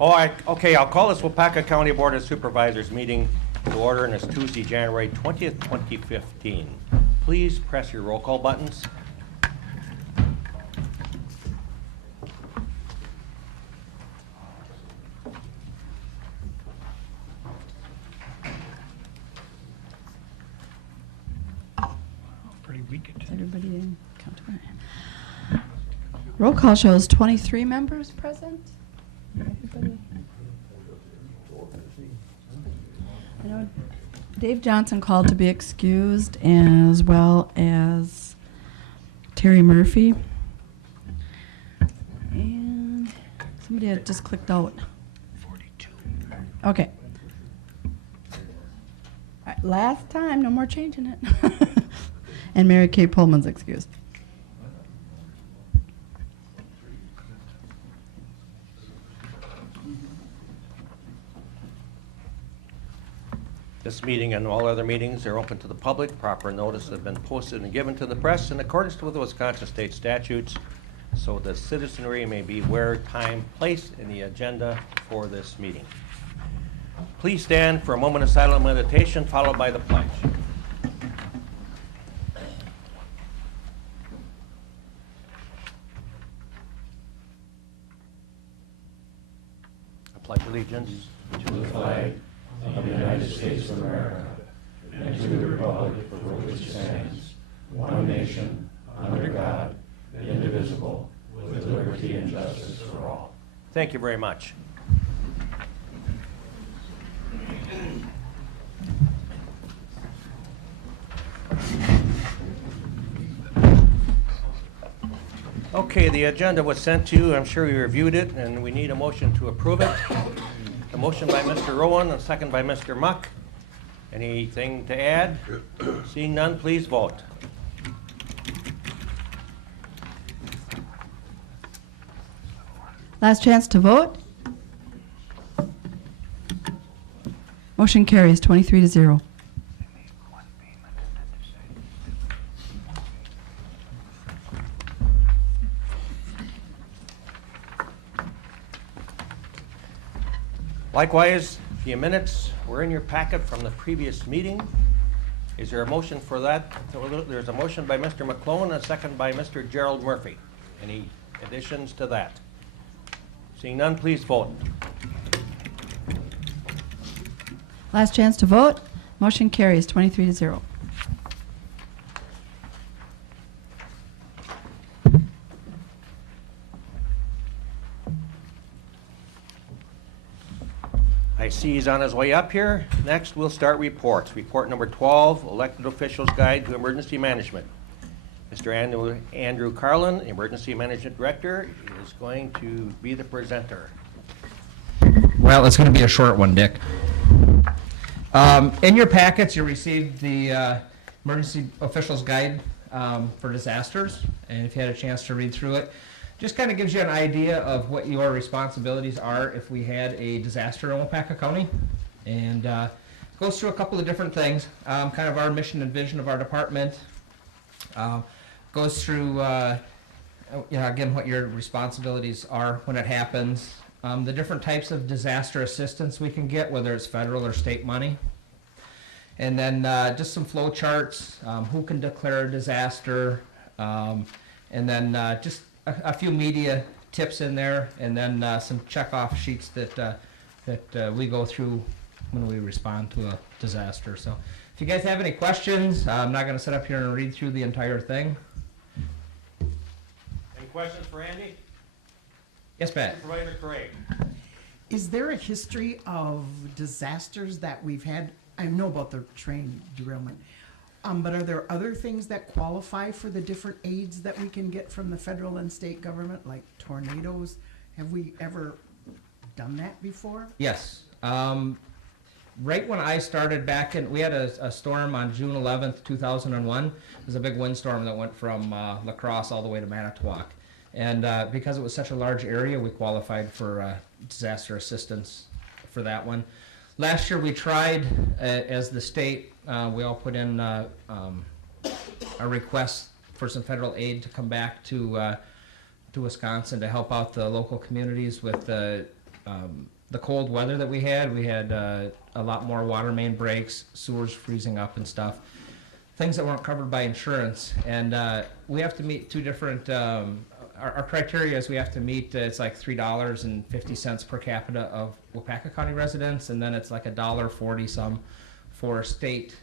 Okay, I'll call this Waupaca County Board of Supervisors meeting to order, and it's Tuesday, January 20th, 2015. Please press your roll call buttons. Pretty weak. Everybody didn't come to it. Roll call shows 23 members present. Everybody. I know Dave Johnson called to be excused, as well as Terry Murphy. And somebody had just clicked out. 42. Okay. All right, last time, no more changing it. And Mary Kay Pullman's excused. This meeting and all other meetings are open to the public. Proper notice has been posted and given to the press in accordance with the Wisconsin state statutes, so the citizenry may be aware time, place in the agenda for this meeting. Please stand for a moment of silent meditation, followed by the pledge. I pledge allegiance to the flag of the United States of America and to the republic for which it stands, one nation, under God, indivisible, with liberty and justice for all. Thank you very much. Okay, the agenda was sent to you. I'm sure you reviewed it, and we need a motion to approve it. A motion by Mr. Rowan, a second by Mr. Muck. Anything to add? Seeing none, please vote. Last chance to vote. Motion carries 23-0. Likewise, a few minutes were in your packet from the previous meeting. Is there a motion for that? There's a motion by Mr. McClone, a second by Mr. Gerald Murphy. Any additions to that? Seeing none, please vote. Last chance to vote. Motion carries 23-0. I see he's on his way up here. Next, we'll start reports. Report number 12, Elected Officials Guide to Emergency Management. Mr. Andrew Carlin, Emergency Management Director, is going to be the presenter. Well, it's going to be a short one, Dick. In your packets, you received the Emergency Officials Guide for Disasters, and if you had a chance to read through it, just kind of gives you an idea of what your responsibilities are if we had a disaster in Waupaca County, and goes through a couple of different things, kind of our mission and vision of our department, goes through, again, what your responsibilities are when it happens, the different types of disaster assistance we can get, whether it's federal or state money, and then just some flow charts, who can declare a disaster, and then just a few media tips in there, and then some check-off sheets that we go through when we respond to a disaster. So if you guys have any questions, I'm not going to sit up here and read through the entire thing. Any questions for Andy? Yes, Pat? Supervisor Craig. Is there a history of disasters that we've had? I know about the train derailment, but are there other things that qualify for the different aids that we can get from the federal and state government, like tornadoes? Have we ever done that before? Yes. Right when I started back in, we had a storm on June 11th, 2001. It was a big windstorm that went from La Crosse all the way to Manitowoc. And because it was such a large area, we qualified for disaster assistance for that one. Last year we tried, as the state, we all put in a request for some federal aid to come back to Wisconsin to help out the local communities with the cold weather that we had a lot more water main breaks, sewers freezing up and stuff, things that weren't covered by insurance. And we have to meet two different, our criteria is we have to meet, it's like $3.50 per capita of Waupaca County residents, and then it's like $1.40 some for state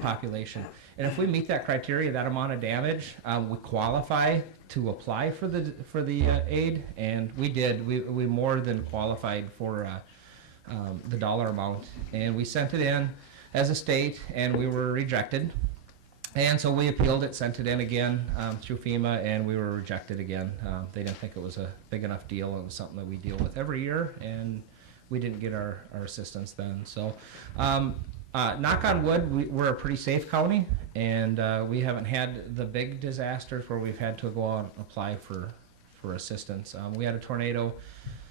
population. And if we meet that criteria, that amount of damage, we qualify to apply for the aid, and we did. We more than qualified for the dollar amount, and we sent it in as a state, and we were rejected. And so we appealed it, sent it in again through FEMA, and we were rejected again. They didn't think it was a big enough deal. It was something that we deal with every year, and we didn't get our assistance then. So knock on wood, we're a pretty safe county, and we haven't had the big disasters where we've had to go out and apply for assistance. We had a tornado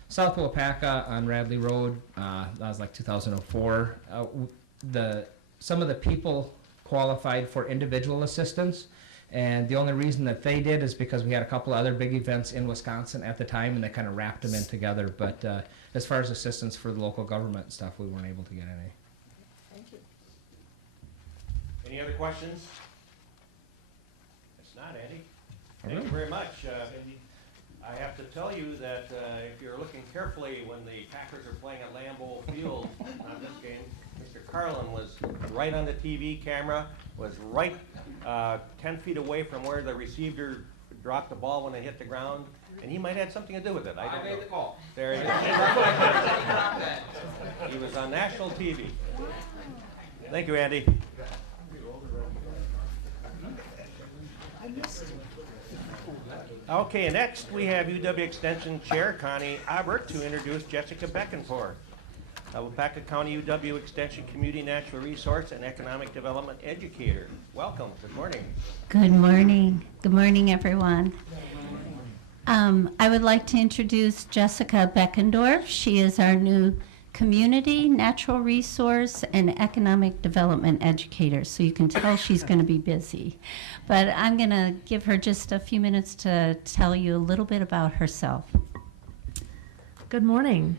south of Waupaca on Radley Road. That was like 2004. Some of the people qualified for individual assistance, and the only reason that they did is because we had a couple of other big events in Wisconsin at the time, and they kind of wrapped them in together. But as far as assistance for the local government stuff, we weren't able to get any. Any other questions? It's not, Andy. Thank you very much. I have to tell you that if you're looking carefully when the Packers are playing at Lambeau Field on this game, Mr. Carlin was right on the TV camera, was right 10 feet away from where the receiver dropped the ball when it hit the ground, and he might have had something to do with it. I don't know. made the call. There he is. He was on national TV. Thank you, Andy. Okay, next we have UW Extension Chair Connie Abert to introduce Jessica Beckenpour, Waupaca County UW Extension Community Natural Resource and Economic Development Educator. Welcome. Good morning. Good morning. Good morning, everyone. I would like to introduce Jessica Beckendorf. She is our new Community Natural Resource and Economic Development Educator. So you can tell she's going to be busy. But I'm going to give her just a few minutes to tell you a little bit about herself. Good morning.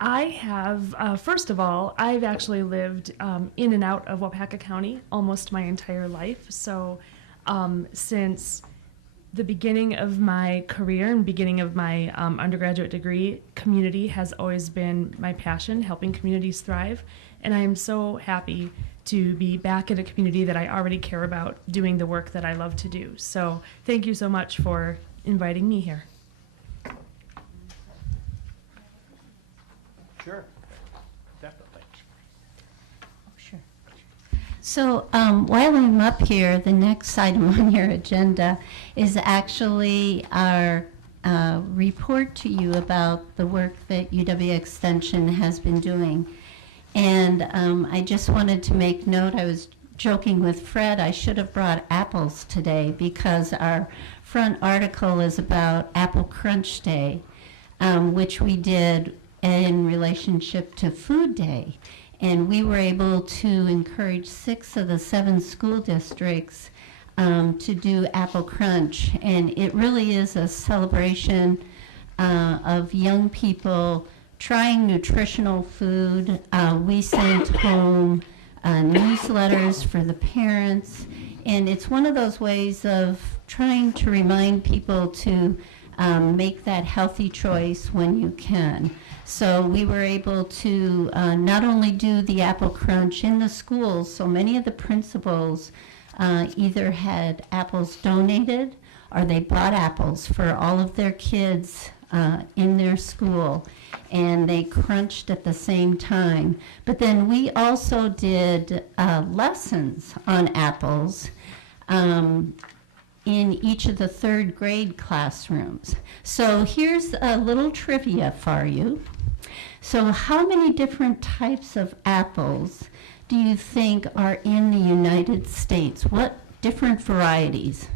I have, first of all, I've actually lived in and out of Waupaca County almost my entire life. So since the beginning of my career and beginning of my undergraduate degree, community has always been my passion, helping communities thrive. And I am so happy to be back in a community that I already care about, doing the work that I love to do. So thank you so much for inviting me here. Sure. Definitely. Sure. So while I'm up here, the next item on your agenda is actually our report to you about the work that UW Extension has been doing. And I just wanted to make note, I was joking with Fred, I should have brought apples today because our front article is about Apple Crunch Day, which we did in relationship to Food Day. And we were able to encourage 6 of the 7 school districts to do Apple Crunch. And it really is a celebration of young people trying nutritional food. We sent home newsletters for the parents. And it's one of those ways of trying to remind people to make that healthy choice when you can. So we were able to not only do the Apple Crunch in the schools, so many of the principals either had apples donated or they bought apples for all of their kids in their school, and they crunched at the same time. But then we also did lessons on apples in each of the 3rd grade classrooms. So here's a little trivia for you. So how many different types of apples do you think are in the United States? What different varieties?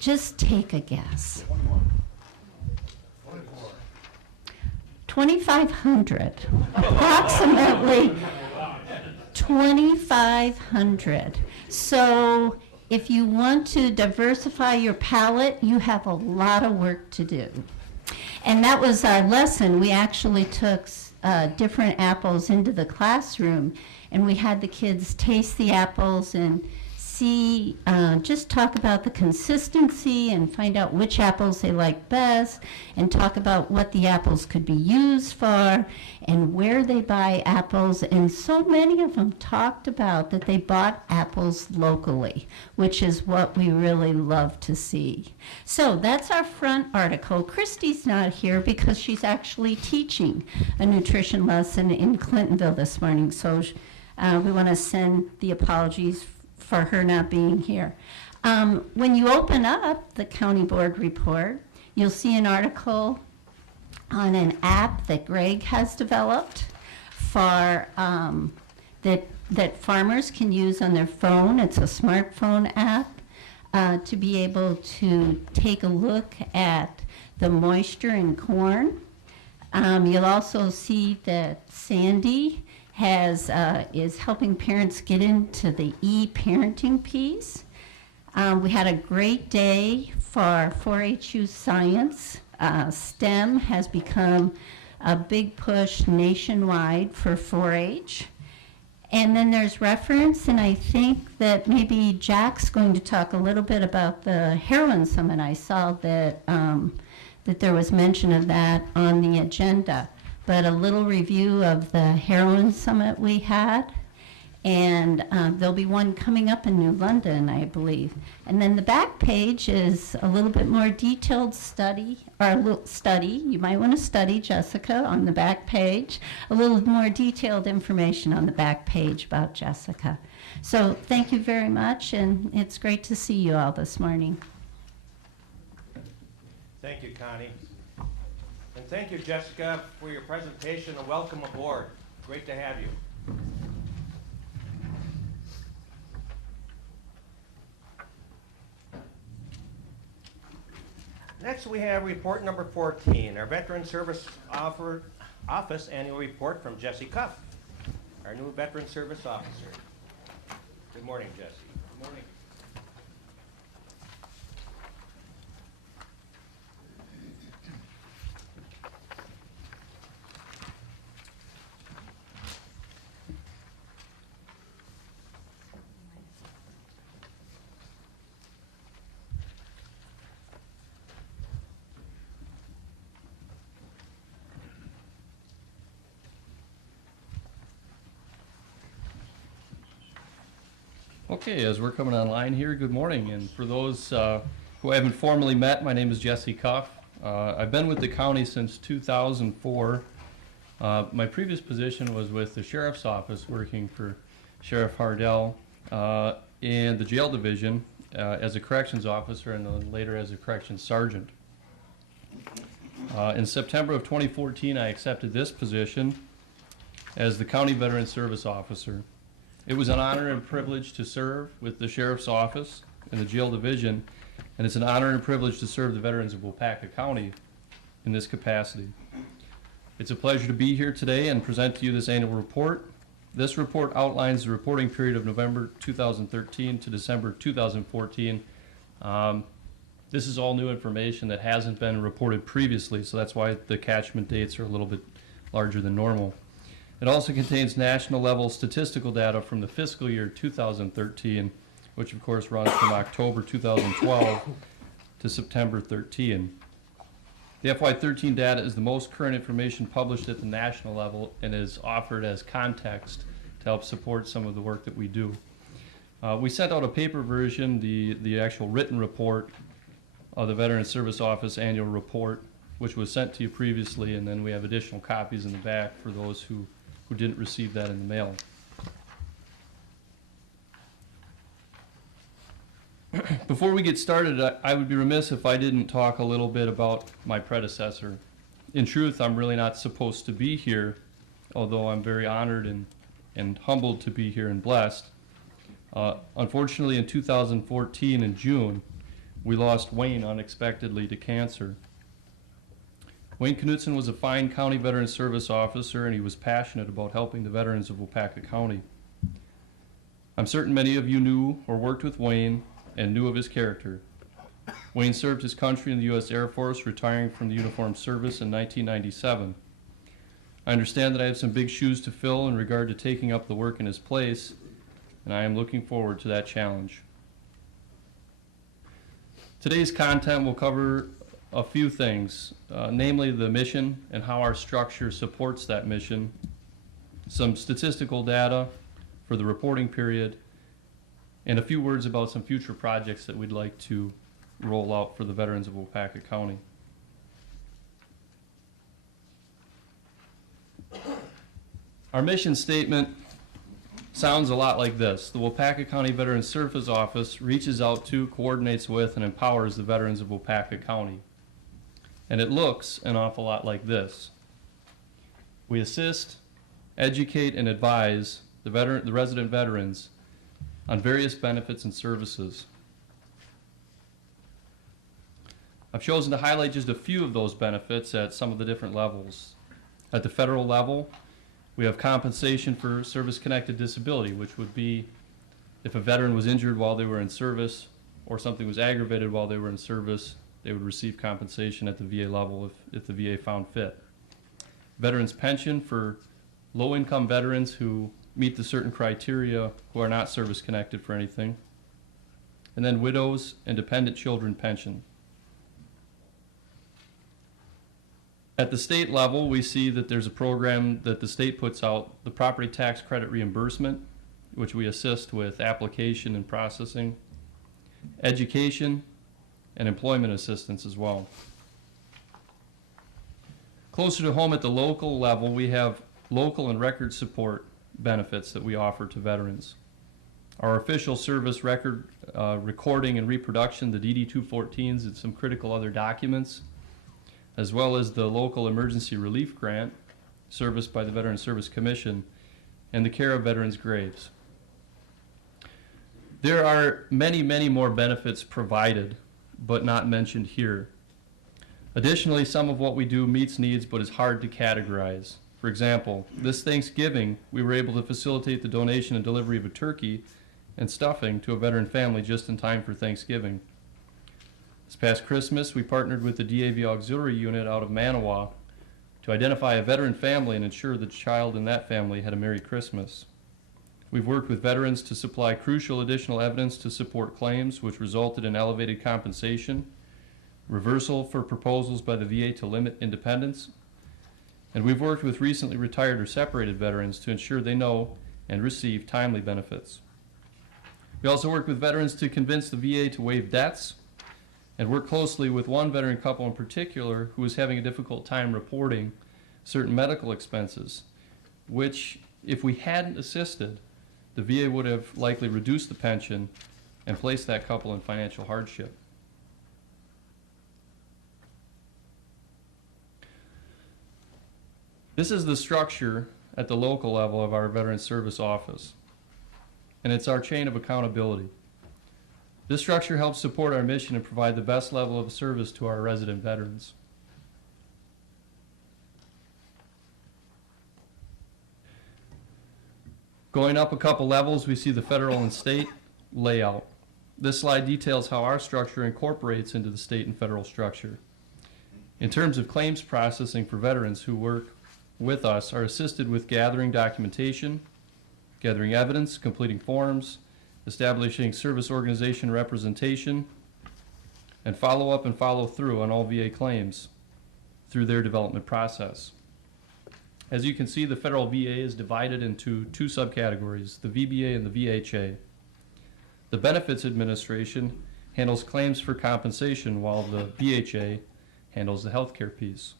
Just take a guess. 2,500. Approximately 2,500. So if you want to diversify your palate, you have a lot of work to do. And that was our lesson. We actually took different apples into the classroom, and we had the kids taste the apples and see, just talk about the consistency and find out which apples they like best, and talk about what the apples could be used for and where they buy apples. And so many of them talked about that they bought apples locally, which is what we really love to see. So that's our front article. Christy's not here because she's actually teaching a nutrition lesson in Clintonville this morning. So we want to send the apologies for her not being here. When you open up the county board report, you'll see an article on an app that Greg has developed for that farmers can use on their phone. It's a smartphone app to be able to take a look at the moisture in corn. You'll also see that Sandy is helping parents get into the e-parenting piece. We had a great day for 4-H youth science. STEM has become a big push nationwide for 4-H. And then there's reference, and I think that maybe Jack's going to talk a little bit about the heroin summit. I saw that, that there was mention of that on the agenda. But a little review of the heroin summit we had, and there'll be one coming up in New London, I believe. And then the back page is a little bit more detailed study, or a little study. You might want to study, Jessica, on the back page. A little more detailed information on the back page about Jessica. So thank you very much, and it's great to see you all this morning. Thank you, Connie. And thank you, Jessica, for your presentation, and welcome aboard. Great to have you. Next, we have report number 14, our Veteran Service Office Annual Report from Jesse Cuff, our new Veteran Service Officer. Good morning, Jesse. Good morning. Okay, as we're coming online here, good morning. And for those who I haven't formally met, my name is Jesse Cuff. I've been with the county since 2004. My previous position was with the Sheriff's Office, working for Sheriff Hardell in the jail division as a corrections officer, and then later as a corrections sergeant. In September of 2014, I accepted this position as the County Veteran Service Officer. It was an honor and privilege to serve with the Sheriff's Office in the jail division, and it's an honor and privilege to serve the veterans of Waupaca County in this capacity. It's a pleasure to be here today and present to you this annual report. This report outlines the reporting period of November 2013 to December 2014. This is all new information that hasn't been reported previously, so that's why the catchment dates are a little bit larger than normal. It also contains national level statistical data from the fiscal year 2013, which of course runs from October 2012 to September 13. The FY13 data is the most current information published at the national level and is offered as context to help support some of the work that we do. We sent out a paper version, the actual written report of the Veteran Service Office Annual Report, which was sent to you previously, and then we have additional copies in the back for those who didn't receive that in the mail. Before we get started, I would be remiss if I didn't talk a little bit about my predecessor. In truth, I'm really not supposed to be here, although I'm very honored and humbled to be here and blessed. Unfortunately, in 2014, in June, we lost Wayne unexpectedly to cancer. Wayne Knutson was a fine county veteran service officer, and he was passionate about helping the veterans of Waupaca County. I'm certain many of you knew or worked with Wayne and knew of his character. Wayne served his country in the U.S. Air Force, retiring from the uniformed service in 1997. I understand that I have some big shoes to fill in regard to taking up the work in his place, and I am looking forward to that challenge. Today's content will cover a few things, namely the mission and how our structure supports that mission, some statistical data for the reporting period, and a few words about some future projects that we'd like to roll out for the veterans of Waupaca County. Our mission statement sounds a lot like this. The Waupaca County Veterans Service Office reaches out to, coordinates with, and empowers the veterans of Waupaca County. And it looks an awful lot like this. We assist, educate, and advise the resident veterans on various benefits and services. I've chosen to highlight just a few of those benefits at some of the different levels. At the federal level, we have compensation for service-connected disability, which would be if a veteran was injured while they were in service or something was aggravated while they were in service, they would receive compensation at the VA level if the VA found fit. Veterans pension for low-income veterans who meet the certain criteria who are not service-connected for anything. And then widows and dependent children pension. At the state level, we see that there's a program that the state puts out, the property tax credit reimbursement, which we assist with application and processing, education, and employment assistance as well. Closer to home at the local level, we have local and record support benefits that we offer to veterans. Our official service record recording and reproduction, the DD-214s, and some critical other documents, as well as the local emergency relief grant serviced by the Veterans Service Commission, and the care of veterans' graves. There are many, many more benefits provided, but not mentioned here. Additionally, some of what we do meets needs but is hard to categorize. For example, this Thanksgiving, we were able to facilitate the donation and delivery of a turkey and stuffing to a veteran family just in time for Thanksgiving. This past Christmas, we partnered with the DAV Auxiliary Unit out of Manawa to identify a veteran family and ensure the child in that family had a Merry Christmas. We've worked with veterans to supply crucial additional evidence to support claims, which resulted in elevated compensation, reversal for proposals by the VA to limit independence, and we've worked with recently retired or separated veterans to ensure they know and receive timely benefits. We also work with veterans to convince the VA to waive debts, and work closely with one veteran couple in particular who was having a difficult time reporting certain medical expenses, which, if we hadn't assisted, the VA would have likely reduced the pension and placed that couple in financial hardship. This is the structure at the local level of our Veterans Service Office, and it's our chain of accountability. This structure helps support our mission and provide the best level of service to our resident veterans. Going up a couple levels, we see the federal and state layout. This slide details how our structure incorporates into the state and federal structure. In terms of claims processing for veterans who work with us are assisted with gathering documentation, gathering evidence, completing forms, establishing service organization representation, and follow up and follow through on all VA claims through their development process. As you can see, the federal VA is divided into two subcategories, the VBA and the VHA. The Benefits Administration handles claims for compensation, while the VHA handles the healthcare piece.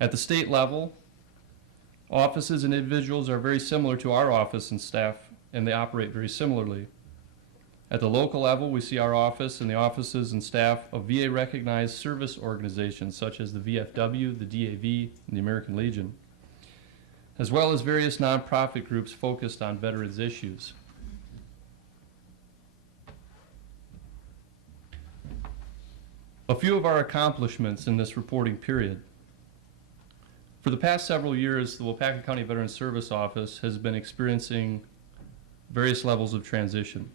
At the state level, offices and individuals are very similar to our office and staff, and they operate very similarly. At the local level, we see our office and the offices and staff of VA-recognized service organizations such as the VFW, the DAV, and the American Legion, as well as various nonprofit groups focused on veterans issues. A few of our accomplishments in this reporting period. For the past several years, the Waupaca County Veterans Service Office has been experiencing various levels of transition.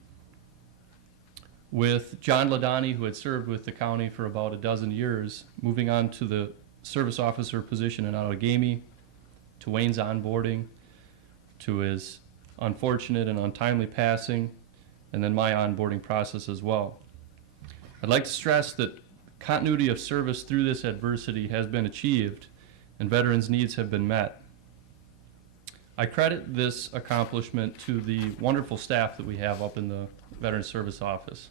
with John Ladani, who had served with the county for about a dozen years, moving on to the service officer position in Outagamie, to Wayne's onboarding, to his unfortunate and untimely passing, and then my onboarding process as well. I'd like to stress that continuity of service through this adversity has been achieved and veterans' needs have been met. I credit this accomplishment to the wonderful staff that we have up in the Veterans Service Office.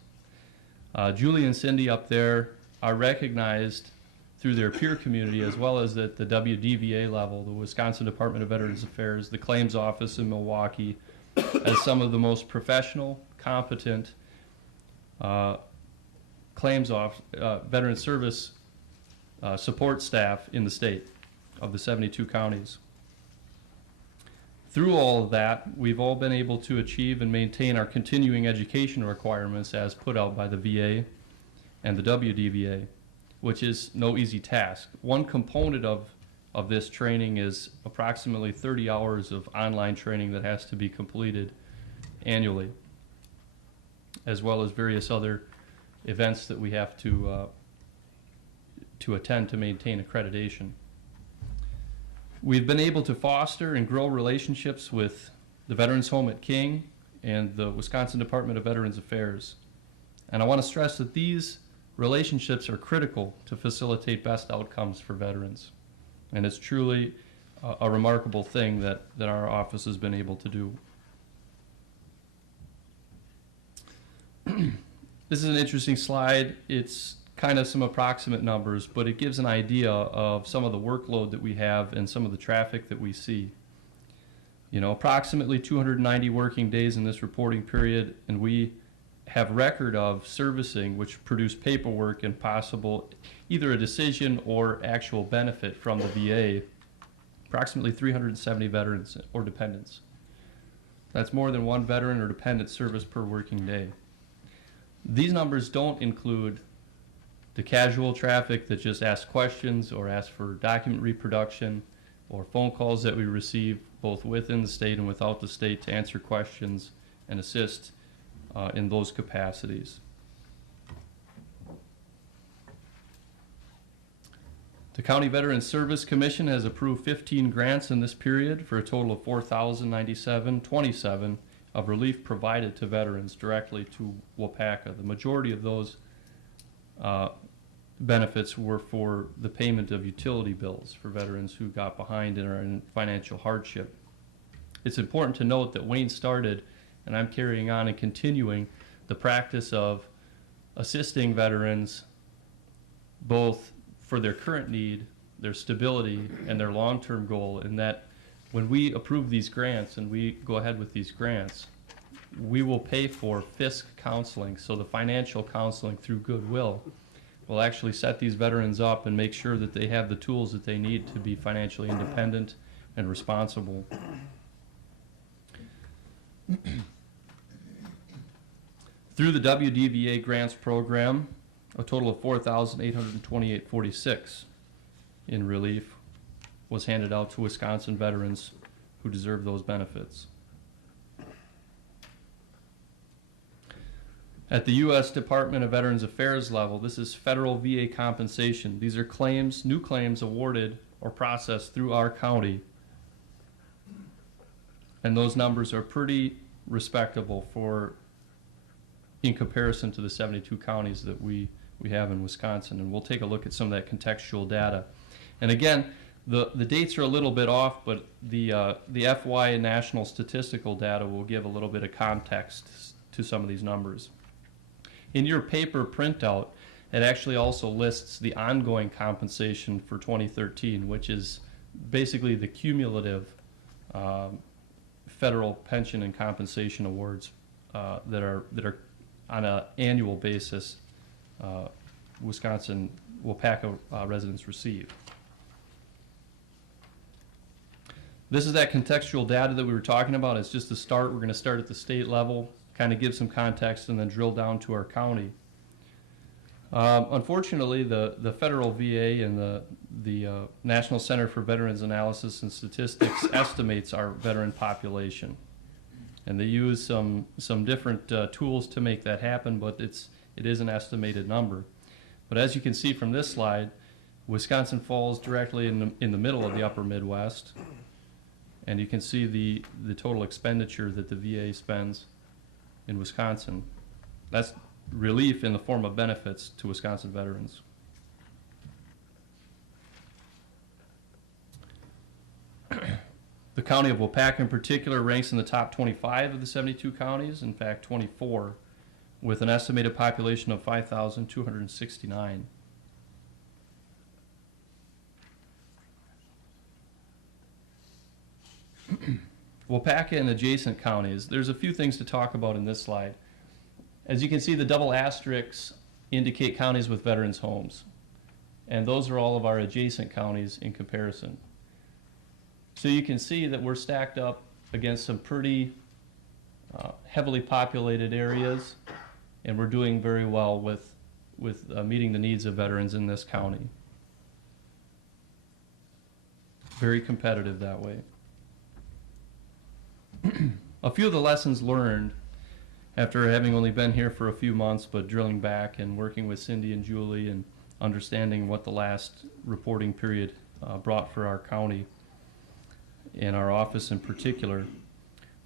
Julie and Cindy up there are recognized through their peer community as well as at the WDVA level, the Wisconsin Department of Veterans Affairs, the claims office in Milwaukee, as some of the most professional, competent veteran service support staff in the state of the 72 counties. Through all of that, we've all been able to achieve and maintain our continuing education requirements as put out by the VA and the WDVA, which is no easy task. One component of this training is approximately 30 hours of online training that has to be completed annually, as well as various other events that we have to attend to maintain accreditation. We've been able to foster and grow relationships with the Veterans Home at King and the Wisconsin Department of Veterans Affairs. And I want to stress that these relationships are critical to facilitate best outcomes for veterans. And it's truly a remarkable thing that our office has been able to do. This is an interesting slide. It's kind of some approximate numbers, but it gives an idea of some of the workload that we have and some of the traffic that we see. You know, approximately 290 working days in this reporting period, and we have record of servicing, which produce paperwork and possible either a decision or actual benefit from the VA, approximately 370 veterans or dependents. That's more than one veteran or dependent service per working day. These numbers don't include the casual traffic that just asks questions or asks for document reproduction, or phone calls that we receive both within the state and without the state to answer questions and assist in those capacities. The County Veterans Service Commission has approved 15 grants in this period for a total of $4,097.27 of relief provided to veterans directly to Waupaca. The majority of those benefits were for the payment of utility bills for veterans who got behind and are in financial hardship. It's important to note that Wayne started, and I'm carrying on and continuing, the practice of assisting veterans both for their current need, their stability, and their long-term goal, in that when we approve these grants and we go ahead with these grants, we will pay for FISC counseling, so the financial counseling through Goodwill will actually set these veterans up and make sure that they have the tools that they need to be financially independent and responsible. Through the WDVA grants program, a total of $4,828.46 in relief was handed out to Wisconsin veterans who deserve those benefits. At the U.S. Department of Veterans Affairs level, this is federal VA compensation. These are claims, new claims awarded or processed through our county. And those numbers are pretty respectable in comparison to the 72 counties that we have in Wisconsin. And we'll take a look at some of that contextual data. And again, the dates are a little bit off, but the FY national statistical data will give a little bit of context to some of these numbers. In your paper printout, it actually also lists the ongoing compensation for 2013, which is basically the cumulative federal pension and compensation awards that are on an annual basis Wisconsin Waupaca residents receive. This is that contextual data that we were talking about. It's just the start. We're going to start at the state level, kind of give some context, and then drill down to our county. Unfortunately, the federal VA and the National Center for Veterans Analysis and Statistics estimates our veteran population. And they use some different tools to make that happen, but it is an estimated number. But as you can see from this slide, Wisconsin falls directly in the middle of the upper Midwest. And you can see the total expenditure that the VA spends in Wisconsin. That's relief in the form of benefits to Wisconsin veterans. The county of Waupaca in particular ranks in the top 25 of the 72 counties, in fact 24, with an estimated population of 5,269. Waupaca and adjacent counties, there's a few things to talk about in this slide. As you can see, the double asterisks indicate counties with veterans homes, and those are all of our adjacent counties in comparison. So you can see that we're stacked up against some pretty heavily populated areas, and we're doing very well with meeting the needs of veterans in this county. Very competitive that way. A few of the lessons learned after having only been here for a few months, but drilling back and working with Cindy and Julie and understanding what the last reporting period brought for our county and our office in particular.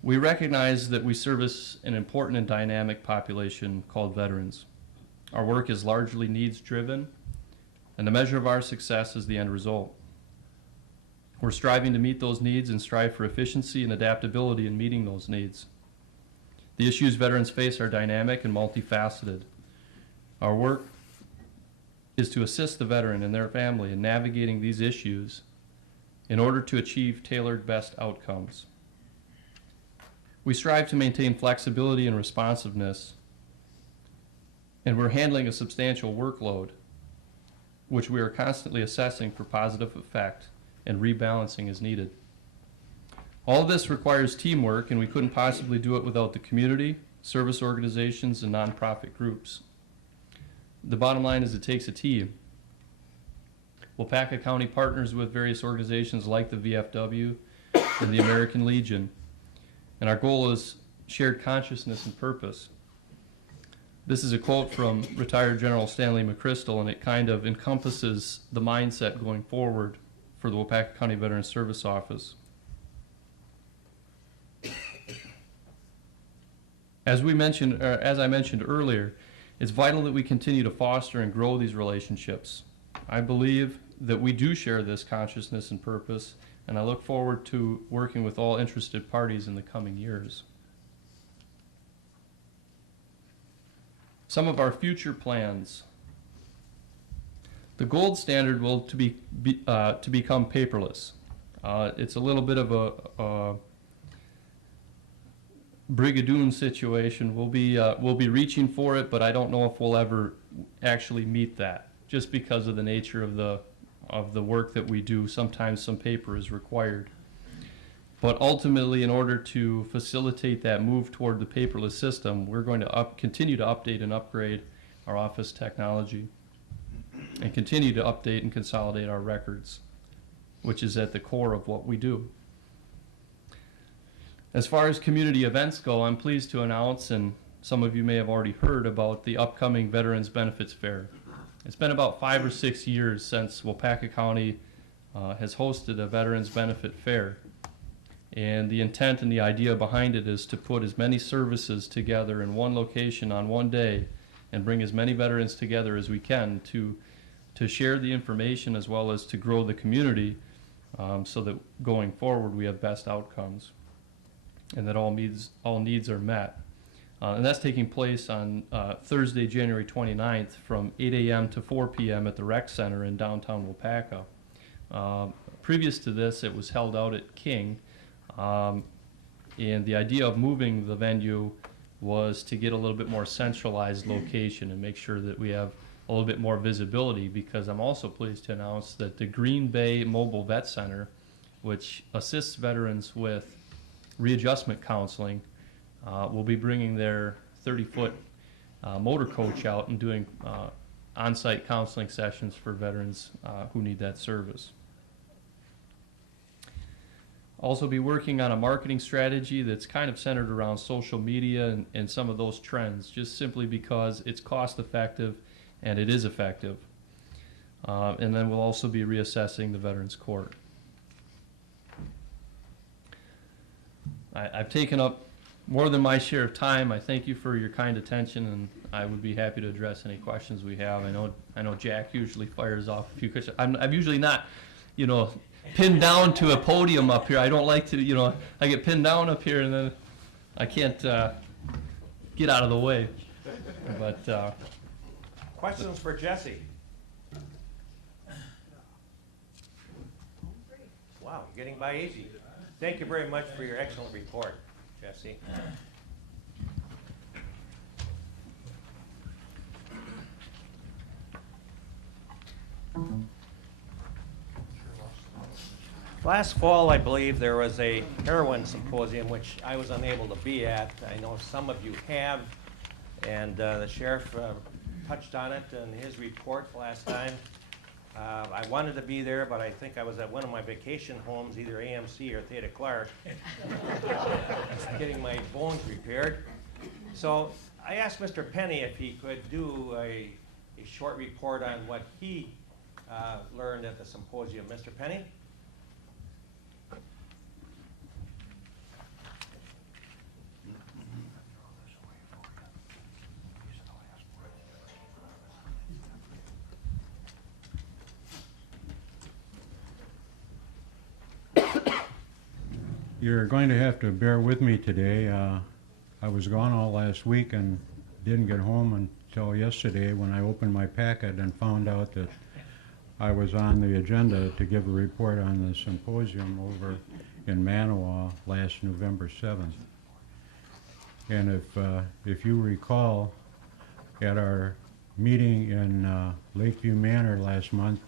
We recognize that we service an important and dynamic population called veterans. Our work is largely needs driven, and the measure of our success is the end result. We're striving to meet those needs and strive for efficiency and adaptability in meeting those needs. The issues veterans face are dynamic and multifaceted. Our work is to assist the veteran and their family in navigating these issues in order to achieve tailored best outcomes. We strive to maintain flexibility and responsiveness, and we're handling a substantial workload, which we are constantly assessing for positive effect and rebalancing as needed. All of this requires teamwork, and we couldn't possibly do it without the community, service organizations, and nonprofit groups. The bottom line is it takes a team. Waupaca County partners with various organizations like the VFW and the American Legion, and our goal is shared consciousness and purpose. This is a quote from retired General Stanley McChrystal, and it kind of encompasses the mindset going forward for the Waupaca County Veterans Service Office. As I mentioned earlier, it's vital that we continue to foster and grow these relationships. I believe that we do share this consciousness and purpose, and I look forward to working with all interested parties in the coming years. Some of our future plans. The gold standard will to become paperless. It's a little bit of a Brigadoon situation. We'll be reaching for it, but I don't know if we'll ever actually meet that, just because of the nature of the work that we do. Sometimes some paper is required. But ultimately, in order to facilitate that move toward the paperless system, we're going to continue to update and upgrade our office technology and continue to update and consolidate our records, which is at the core of what we do. As far as community events go, I'm pleased to announce, and some of you may have already heard about the upcoming Veterans Benefits Fair. It's been about 5 or 6 years since Waupaca County has hosted a Veterans Benefit Fair. And the intent and the idea behind it is to put as many services together in one location on one day and bring as many veterans together as we can to share the information as well as to grow the community so that going forward we have best outcomes and that all needs are met. And that's taking place on Thursday, January 29th from 8 a.m. to 4 p.m. at the Rec Center in downtown Waupaca. Previous to this, it was held out at King, and the idea of moving the venue was to get a little bit more centralized location and make sure that we have a little bit more visibility, because I'm also pleased to announce that the Green Bay Mobile Vet Center, which assists veterans with readjustment counseling, will be bringing their 30-foot motor coach out and doing on-site counseling sessions for veterans who need that service. Also be working on a marketing strategy that's kind of centered around social media and some of those trends, just simply because it's cost effective and it is effective. And then we'll also be reassessing the Veterans Court. I've taken up more than my share of time. I thank you for your kind attention, and I would be happy to address any questions we have. I know Jack usually fires off a few questions. I'm usually not, pinned down to a podium up here. I don't like to, I get pinned down up here and then I can't get out of the way. But Questions for Jesse? Wow, you're getting by easy. Thank you very much for your excellent report, Jesse. Last fall, I believe, there was a heroin symposium, which I was unable to be at. I know some of you have, and the sheriff touched on it in his report last time. I wanted to be there, but I think I was at one of my vacation homes, either AMC or Theta Clark, getting my bones repaired. So I asked Mr. Penny if he could do a short report on what he learned at the symposium. Mr. Penny? You're going to have to bear with me today. I was gone all last week and didn't get home until yesterday when I opened my packet and found out that I was on the agenda to give a report on the symposium over in Manawa last November 7th. And if you recall, at our meeting in Lakeview Manor last month,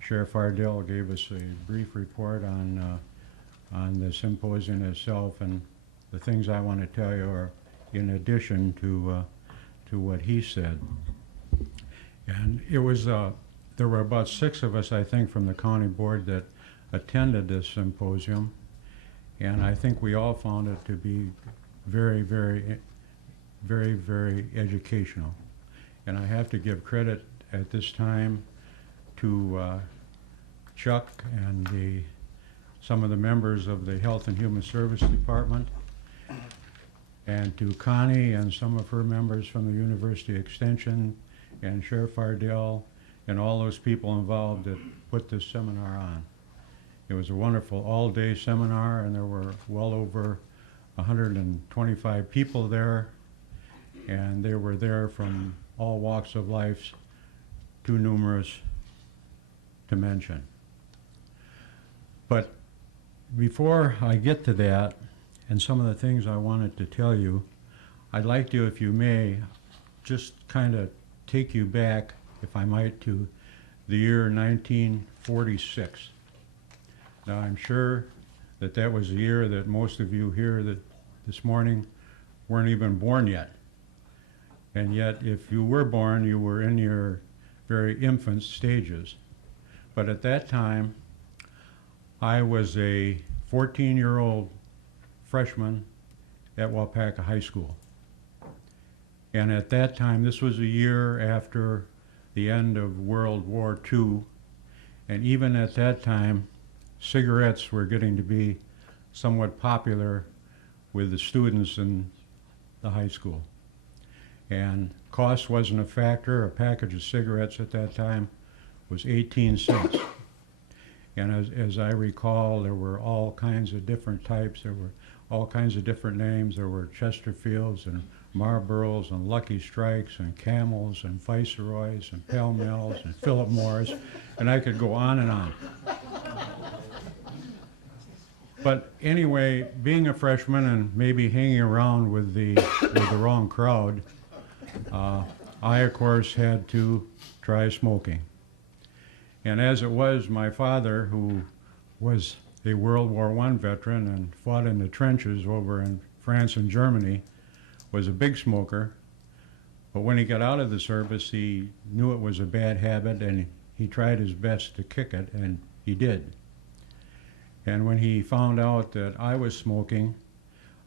Sheriff Ardell gave us a brief report on the symposium itself, and the things I want to tell you are in addition to what he said. And it was there were about 6 of us, I think, from the county board that attended this symposium, and I think we all found it to be very, very, very, very educational. And I have to give credit at this time to Chuck and some of the members of the Health and Human Service Department, and to Connie and some of her members from the University Extension, and Sheriff Ardell, and all those people involved that put this seminar on. It was a wonderful all-day seminar, and there were well over 125 people there, and they were there from all walks of life, too numerous to mention. But before I get to that, and some of the things I wanted to tell you, I'd like to, if you may, just kind of take you back, if I might, to the year 1946. Now, I'm sure that that was a year that most of you here this morning weren't even born yet. And yet, if you were born, you were in your very infant stages. But at that time, I was a 14-year-old freshman at Waupaca High School. And at that time, this was a year after the end of World War II, and even at that time, cigarettes were getting to be somewhat popular with the students in the high school. And cost wasn't a factor. A package of cigarettes at that time was 18 cents. And as I recall, there were all kinds of different types. There were all kinds of different names. There were Chesterfields and Marlboros and Lucky Strikes and Camels and Viceroys and Pall Malls and Philip Morris, and I could go on and on. But anyway, being a freshman and maybe hanging around with the wrong crowd, I, of course, had to try smoking. And as it was, my father, who was a World War I veteran and fought in the trenches over in France and Germany, was a big smoker. But when he got out of the service, he knew it was a bad habit, and he tried his best to kick it, and he did. And when he found out that I was smoking,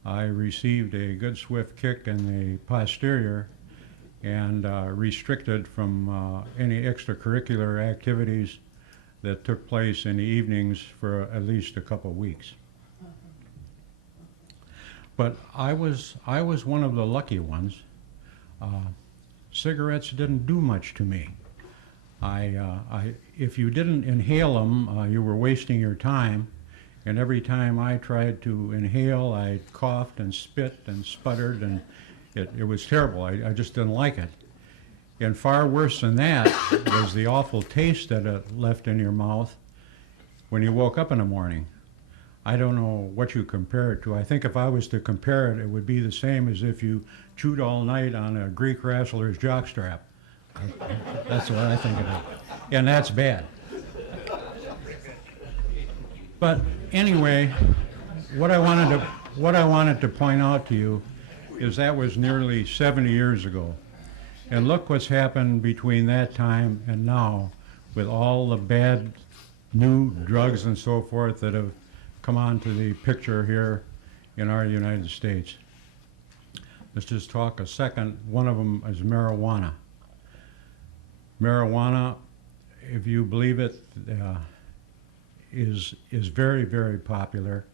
I received a good swift kick in the posterior and restricted from any extracurricular activities that took place in the evenings for at least a couple of weeks. But I was one of the lucky ones. Cigarettes didn't do much to me. If you didn't inhale them, you were wasting your time. And every time I tried to inhale, I coughed and spit and sputtered, and it was terrible. I just didn't like it. And far worse than that was the awful taste that it left in your mouth when you woke up in the morning. I don't know what you compare it to. I think if I was to compare it, it would be the same as if you chewed all night on a Greek wrestler's jockstrap. That's what I think of it. And that's bad. But anyway, what I wanted to point out to you is that was nearly 70 years ago. And look what's happened between that time and now with all the bad new drugs and so forth that have come onto the picture here in our United States. Let's just talk a second. One of them is marijuana. Marijuana, if you believe it, is very, very popular.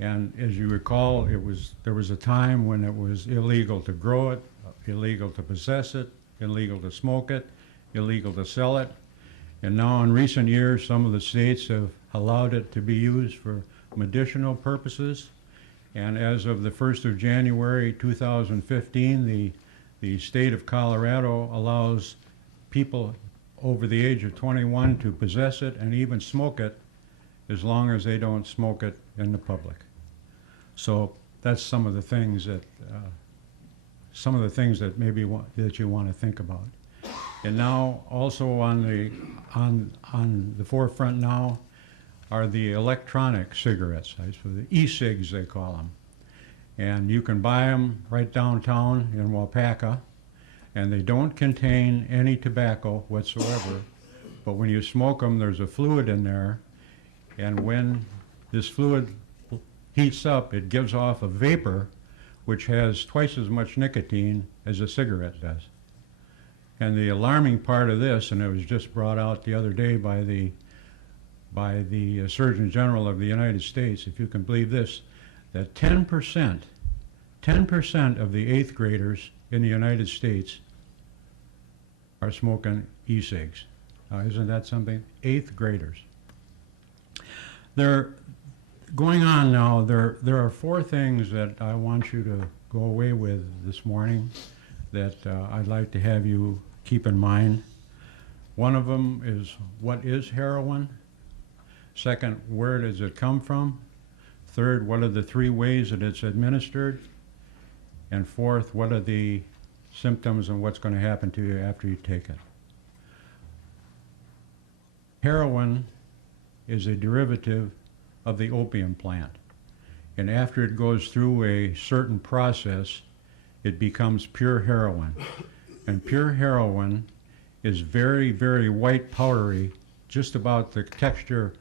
And as you recall, there was a time when it was illegal to grow it, illegal to possess it, illegal to smoke it, illegal to sell it. And now in recent years, some of the states have allowed it to be used for medicinal purposes. And as of the 1st of January 2015, the state of Colorado allows people over the age of 21 to possess it and even smoke it as long as they don't smoke it in the public. So that's some of the things that maybe that you want to think about. And now also on the forefront now are the electronic cigarettes, so the e-cigs they call them. And you can buy them right downtown in Waupaca, and they don't contain any tobacco whatsoever. But when you smoke them, there's a fluid in there, and when this fluid heats up, it gives off a vapor which has twice as much nicotine as a cigarette does. And the alarming part of this, and it was just brought out the other day by the Surgeon General of the United States, if you can believe this, that 10% of the 8th graders in the United States are smoking e-cigs. Now, isn't that something? 8th graders. Going on now, there are 4 things that I want you to go away with this morning that I'd like to have you keep in mind. One of them is, what is heroin? Second, where does it come from? Third, what are the 3 ways that it's administered? And fourth, what are the symptoms and what's going to happen to you after you take it? Heroin is a derivative of the opium plant. And after it goes through a certain process, it becomes pure heroin. And pure heroin is very, very white, powdery, just about the texture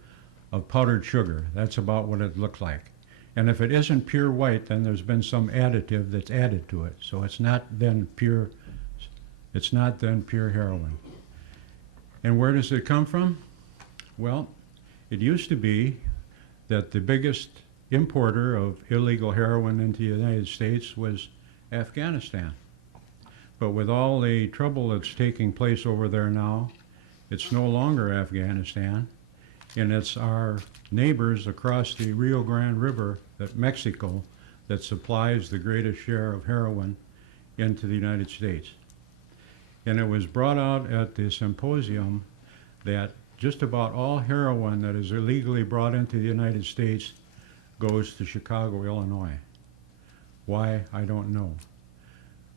of powdered sugar. That's about what it looks like. And if it isn't pure white, then there's been some additive that's added to it. So it's not then pure heroin. And where does it come from? Well, it used to be that the biggest importer of illegal heroin into the United States was Afghanistan. But with all the trouble that's taking place over there now, it's no longer Afghanistan, and it's our neighbors across the Rio Grande River, Mexico, that supplies the greatest share of heroin into the United States. And it was brought out at the symposium that just about all heroin that is illegally brought into the United States goes to Chicago, Illinois. Why, I don't know.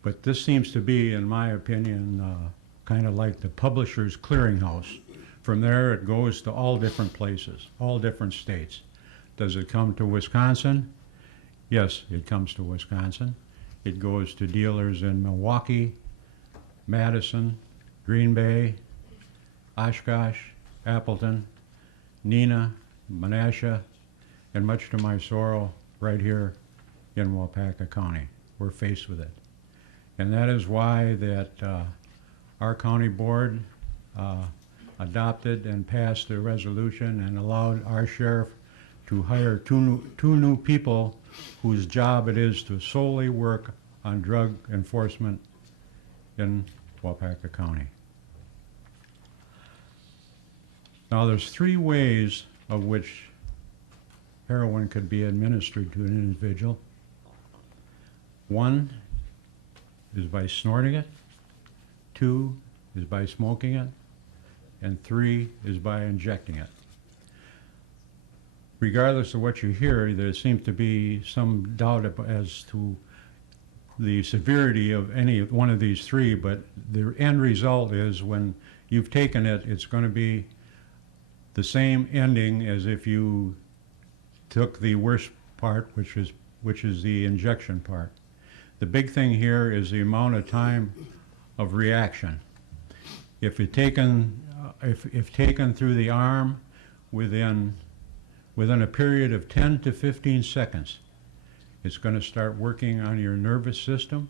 But this seems to be, in my opinion, kind of like the publisher's clearinghouse. From there, it goes to all different places, all different states. Does it come to Wisconsin? Yes, it comes to Wisconsin. It goes to dealers in Milwaukee, Madison, Green Bay, Oshkosh, Appleton, Neenah, Menasha, and much to my sorrow, right here in Waupaca County. We're faced with it. And that is why that our county board adopted and passed a resolution and allowed our sheriff to hire two new people whose job it is to solely work on drug enforcement in Waupaca County. Now, there's 3 ways of which heroin could be administered to an individual. 1 is by snorting it, 2 is by smoking it, and 3 is by injecting it. Regardless of what you hear, there seems to be some doubt as to the severity of any one of these 3, but the end result is when you've taken it, it's going to be the same ending as if you took the worst part, which is the injection part. The big thing here is the amount of time of reaction. If taken through the arm within a period of 10 to 15 seconds, it's going to start working on your nervous system.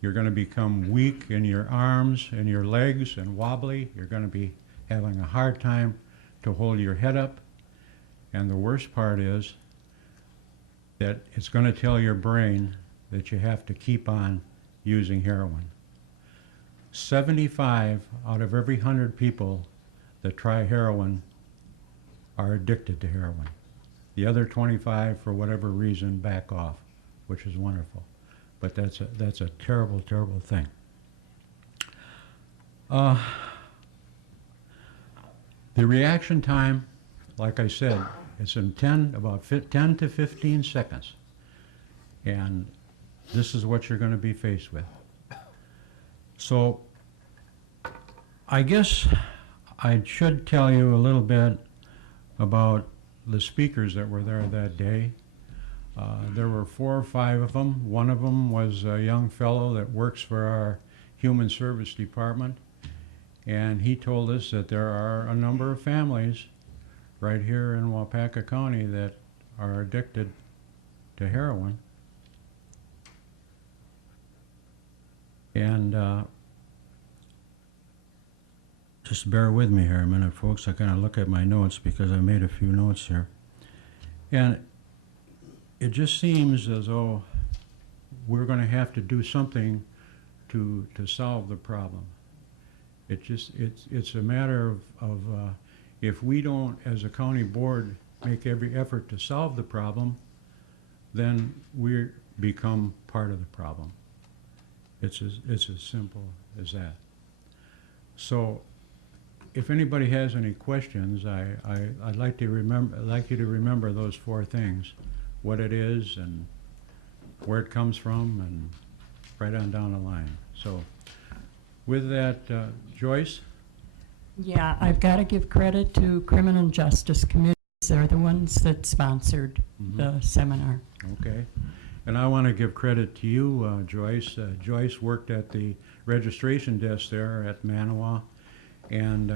You're going to become weak in your arms and your legs and wobbly. You're going to be having a hard time to hold your head up. And the worst part is that it's going to tell your brain that you have to keep on using heroin. 75 out of every 100 people that try heroin are addicted to heroin. The other 25, for whatever reason, back off, which is wonderful. But that's a terrible, terrible thing. The reaction time, like I said, is in about 10 to 15 seconds. And this is what you're going to be faced with. So I guess I should tell you a little bit about the speakers that were there that day. There were 4 or 5 of them. One of them was a young fellow that works for our Human Service Department, and he told us that there are a number of families right here in Waupaca County that are addicted to heroin. And just bear with me here a minute, folks. I kind of look at my notes because I made a few notes here. And it just seems as though we're going to have to do something to solve the problem. It's a matter of if we don't, as a county board, make every effort to solve the problem, then we become part of the problem. It's as simple as that. So, if anybody has any questions, I'd like you to remember those 4 things: what it is and where it comes from, and right on down the line. So, with that, Joyce. Yeah, I've got to give credit to Criminal Justice Committees. They're the ones that sponsored the seminar. Okay. And I want to give credit to you, Joyce. Joyce worked at the registration desk there at Manawa, and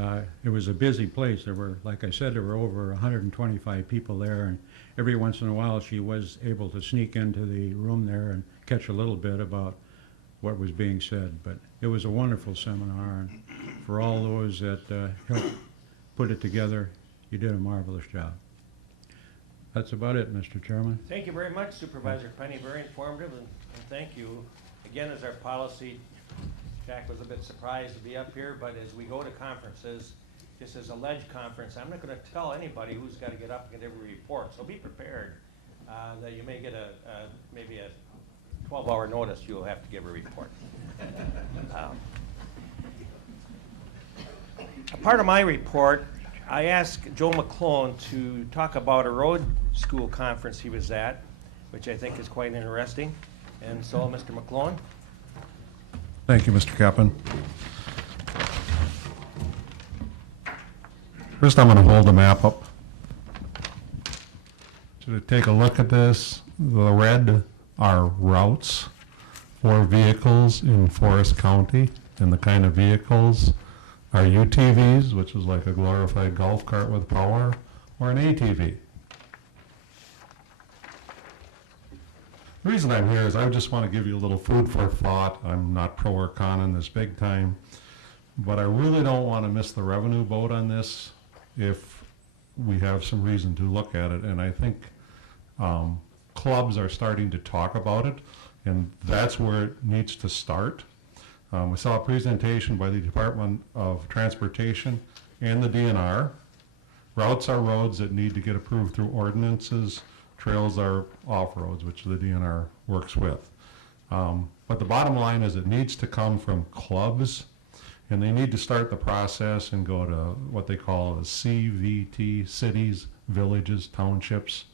it was a busy place. There were, like I said, there were over 125 people there, and every once in a while she was able to sneak into the room there and catch a little bit about what was being said. But it was a wonderful seminar, and for all those that helped put it together, you did a marvelous job. That's about it, Mr. Chairman. Thank you very much, Supervisor Penny. Very informative, and thank you. Again, as our policy, Jack was a bit surprised to be up here, but as we go to conferences, this is a ledge conference. I'm not going to tell anybody who's got to get up and get every report, so be prepared that you may get maybe a 12-hour notice you'll have to give a report. A part of my report, I asked Joe McClone to talk about a road school conference he was at, which I think is quite interesting. And so, Mr. McClone. Thank you, Mr. Kaplan. First, I'm going to hold the map up. So to take a look at this, the red are routes for vehicles in Forest County, and the kind of vehicles are UTVs, which is like a glorified golf cart with power, or an ATV. The reason I'm here is I just want to give you a little food for thought. I'm not pro or con on this big time, but I really don't want to miss the revenue boat on this if we have some reason to look at it. And I think clubs are starting to talk about it, and that's where it needs to start. We saw a presentation by the Department of Transportation and the DNR. Routes are roads that need to get approved through ordinances. Trails are off-roads, which the DNR works with. But the bottom line is it needs to come from clubs, and they need to start the process and go to what they call a CVT, cities, villages, townships,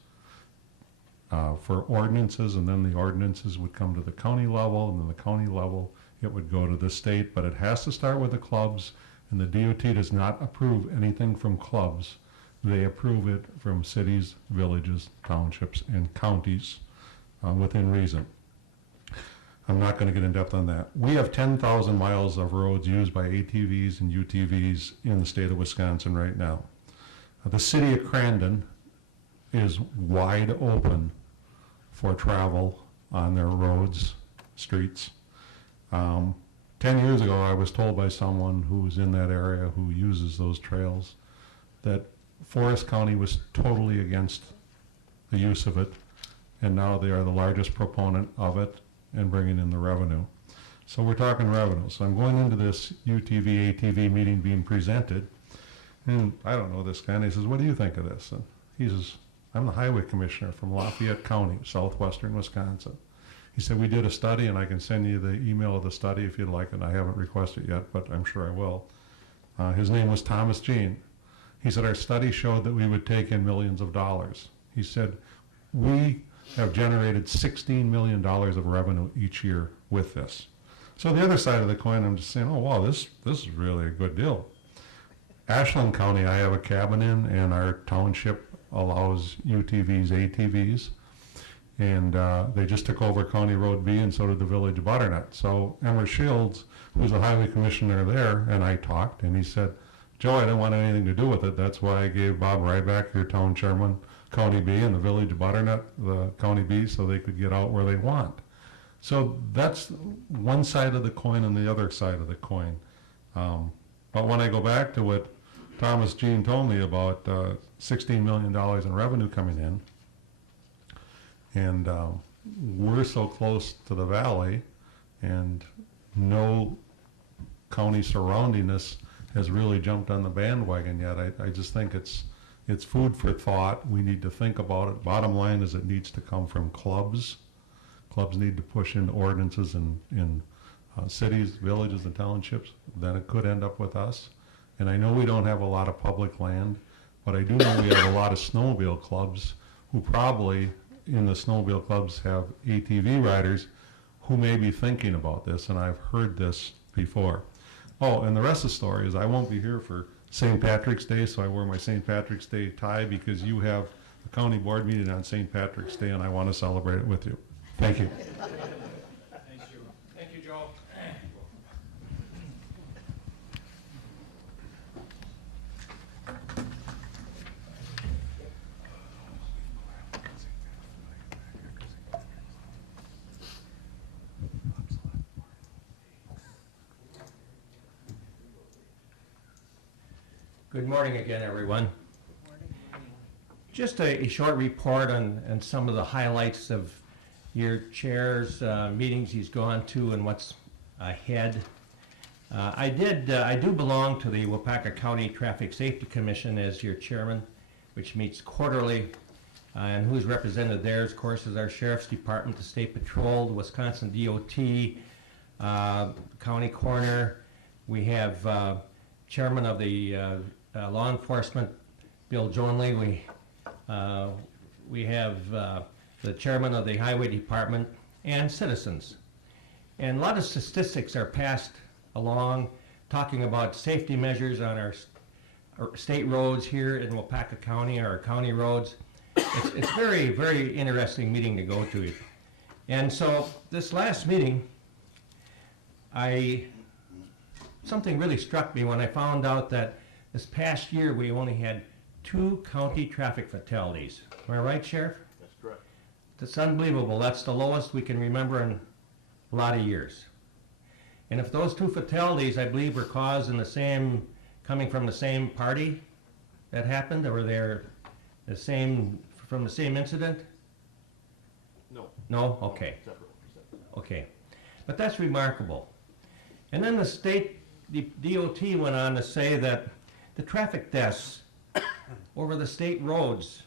for ordinances, and then the ordinances would come to the county level, and then the county level, it would go to the state, but it has to start with the clubs, and the DOT does not approve anything from clubs. They approve it from cities, villages, townships, and counties within reason. I'm not going to get in depth on that. We have 10,000 miles of roads used by ATVs and UTVs in the state of Wisconsin right now. The city of Crandon is wide open for travel on their roads, streets. 10 years ago, I was told by someone who was in that area who uses those trails that Forest County was totally against the use of it, and now they are the largest proponent of it and bringing in the revenue. So we're talking revenue. So I'm going into this UTV, ATV meeting being presented, and I don't know this guy, and he says, what do you think of this? And he says, I'm the highway commissioner from Lafayette County, southwestern Wisconsin. He said, we did a study, and I can send you the email of the study if you'd like it. I haven't requested it yet, but I'm sure I will. His name was Thomas Jean. He said, our study showed that we would take in millions of dollars. He said, we have generated $16 million of revenue each year with this. So the other side of the coin, I'm just saying, oh, wow, this is really a good deal. Ashland County, I have a cabin in, and our township allows UTVs, ATVs, and they just took over County Road B, and so did the village of Butternut. So Emmer Shields, who's the highway commissioner there, and I talked, and he said, Joe, I didn't want anything to do with it. That's why I gave Bob Ryback, your town chairman, County B, and the village of Butternut, the County B, so they could get out where they want. So that's one side of the coin and the other side of the coin. But when I go back to what Thomas Jean told me about $16 million in revenue coming in, and we're so close to the valley, and no county surrounding us has really jumped on the bandwagon yet. I just think it's food for thought. We need to think about it. Bottom line is it needs to come from clubs. Clubs need to push in ordinances in cities, villages, and townships. Then it could end up with us. And I know we don't have a lot of public land, but I do know we have a lot of snowmobile clubs who probably in the snowmobile clubs have ATV riders who may be thinking about this, and I've heard this before. Oh, and the rest of the story is I won't be here for St. Patrick's Day, so I wore my St. Patrick's Day tie because you have a county board meeting on St. Patrick's Day, and I want to celebrate it with you. Thank you. Thank you, Joe. Good morning again, everyone. Just a short report on some of the highlights of your chair's meetings he's gone to and what's ahead. I do belong to the Waupaca County Traffic Safety Commission as your chairman, which meets quarterly, and who's represented there, of course, is our Sheriff's Department, the State Patrol, the Wisconsin DOT, County Coroner. We have Chairman of the Law Enforcement, Bill Jonley. We have the Chairman of the Highway Department, and citizens. And a lot of statistics are passed along talking about safety measures on our state roads here in Waupaca County, our county roads. It's very, very interesting meeting to go to. And so this last meeting, something really struck me when I found out that this past year we only had 2 county traffic fatalities. Am I right, Sheriff? That's correct. It's unbelievable. That's the lowest we can remember in a lot of years. And if those two fatalities, I believe, were caused in the same, coming from the same party that happened, or they're the same, from the same incident? No. No? Okay. Okay. But that's remarkable. And then the state, the DOT went on to say that the traffic deaths over the state roads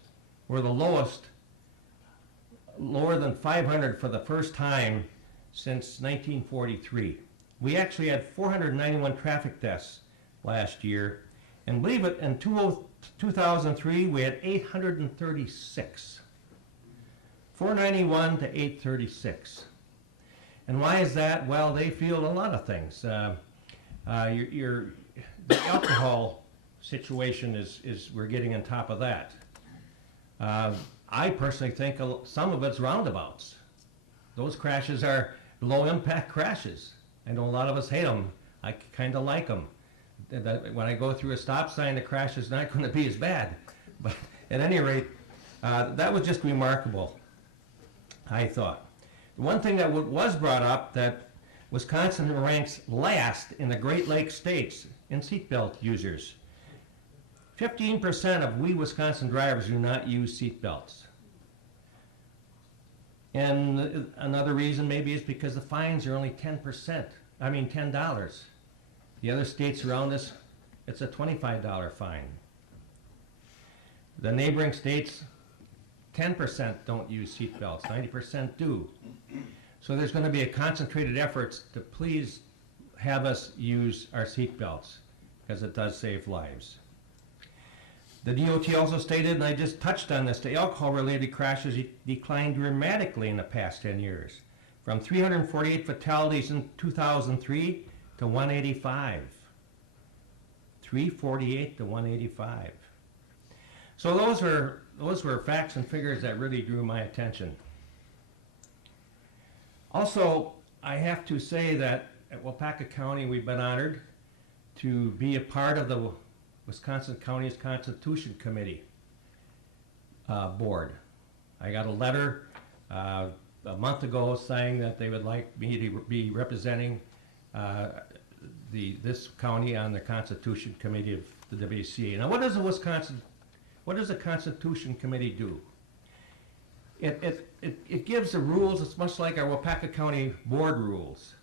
were the lowest, lower than 500 for the first time since 1943. We actually had 491 traffic deaths last year, and believe it, in 2003 we had 836. 491 to 836. And why is that? Well, they feel a lot of things. The alcohol situation is we're getting on top of that. I personally think some of it's roundabouts. Those crashes are low-impact crashes. I know a lot of us hate them. I kind of like them. When I go through a stop sign, the crash is not going to be as bad. But at any rate, that was just remarkable, I thought. One thing that was brought up, that Wisconsin ranks last in the Great Lakes states in seatbelt users. 15% of we Wisconsin drivers do not use seatbelts. And another reason maybe is because the fines are only $10. The other states around us, it's a $25 fine. The neighboring states, 10% don't use seatbelts, 90% do. So there's going to be a concentrated effort to please have us use our seatbelts, because it does save lives. The DOT also stated, and I just touched on this, the alcohol-related crashes declined dramatically in the past 10 years, from 348 fatalities in 2003 to 185. 348 to 185. So those were facts and figures that really drew my attention. Also, I have to say that at Waupaca County, we've been honored to be a part of the Wisconsin County's Constitution Committee board. I got a letter a month ago saying that they would like me to be representing this county on the Constitution Committee of the WCA. Now, what does the Constitution Committee do? It gives the rules. It's much like our Waupaca County board rules.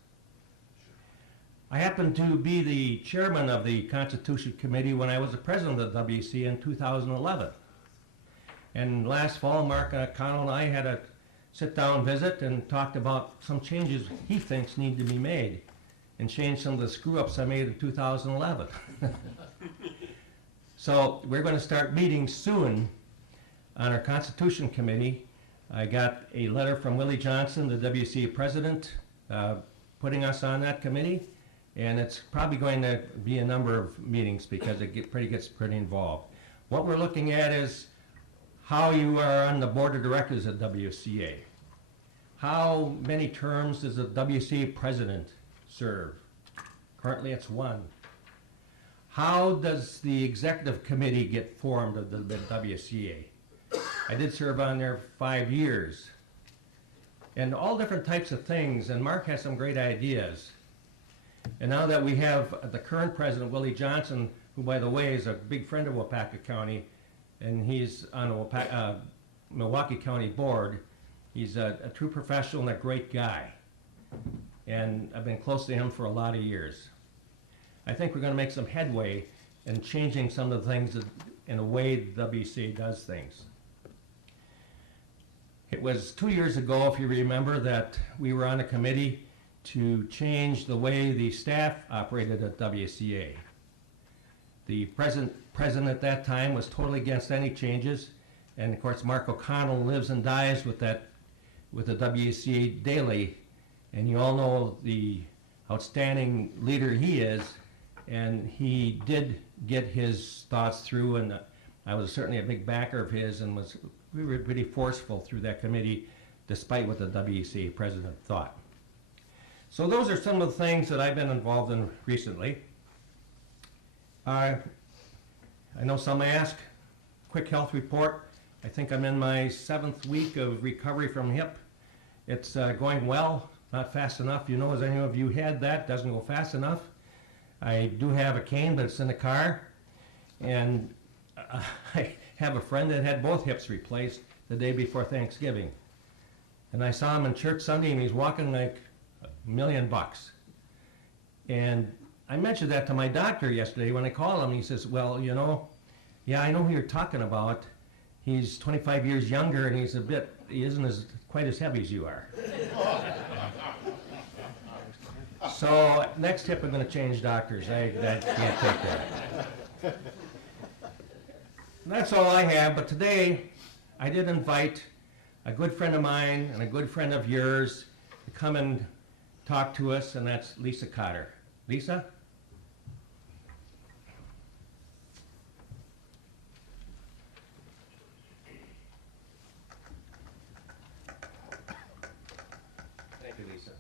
I happened to be the chairman of the Constitution Committee when I was the president of the WCA in 2011. And last fall, Mark Connell and I had a sit-down visit and talked about some changes he thinks need to be made, and change some of the screw-ups I made in 2011. So we're going to start meeting soon on our Constitution Committee. I got a letter from Willie Johnson, the WCA president, putting us on that committee, and it's probably going to be a number of meetings because it gets pretty involved. What we're looking at is how you are on the board of directors at WCA. How many terms does the WCA president serve? Currently it's one. How does the executive committee get formed of the WCA? I did serve on there 5 years. And all different types of things, and Mark has some great ideas. And now that we have the current president, Willie Johnson, who, by the way, is a big friend of Waupaca County, and he's on the Milwaukee County board, he's a true professional and a great guy. And I've been close to him for a lot of years. I think we're going to make some headway in changing some of the things in the way the WCA does things. It was 2 years ago, if you remember, that we were on a committee to change the way the staff operated at WCA. The president at that time was totally against any changes, and of course Mark O'Connell lives and dies with the WCA daily, and you all know the outstanding leader he is, and he did get his thoughts through, and I was certainly a big backer of his, and we were pretty forceful through that committee despite what the WCA president thought. So those are some of the things that I've been involved in recently. I know some ask, quick health report. I think I'm in my 7th week of recovery from hip. It's going well, not fast enough. You know, as any of you had that, doesn't go fast enough. I do have a cane, but it's in the car. And I have a friend that had both hips replaced the day before Thanksgiving. And I saw him in church Sunday, and he's walking like $1,000,000. And I mentioned that to my doctor yesterday when I called him. He says, well, you know, yeah, I know who you're talking about. He's 25 years younger, and he isn't quite as heavy as you are. So next hip, I'm going to change doctors. I can't take that. That's all I have, but today I did invite a good friend of mine and a good friend of yours to come and talk to us, and that's Lisa Cotter. Lisa? Thank you, Lisa.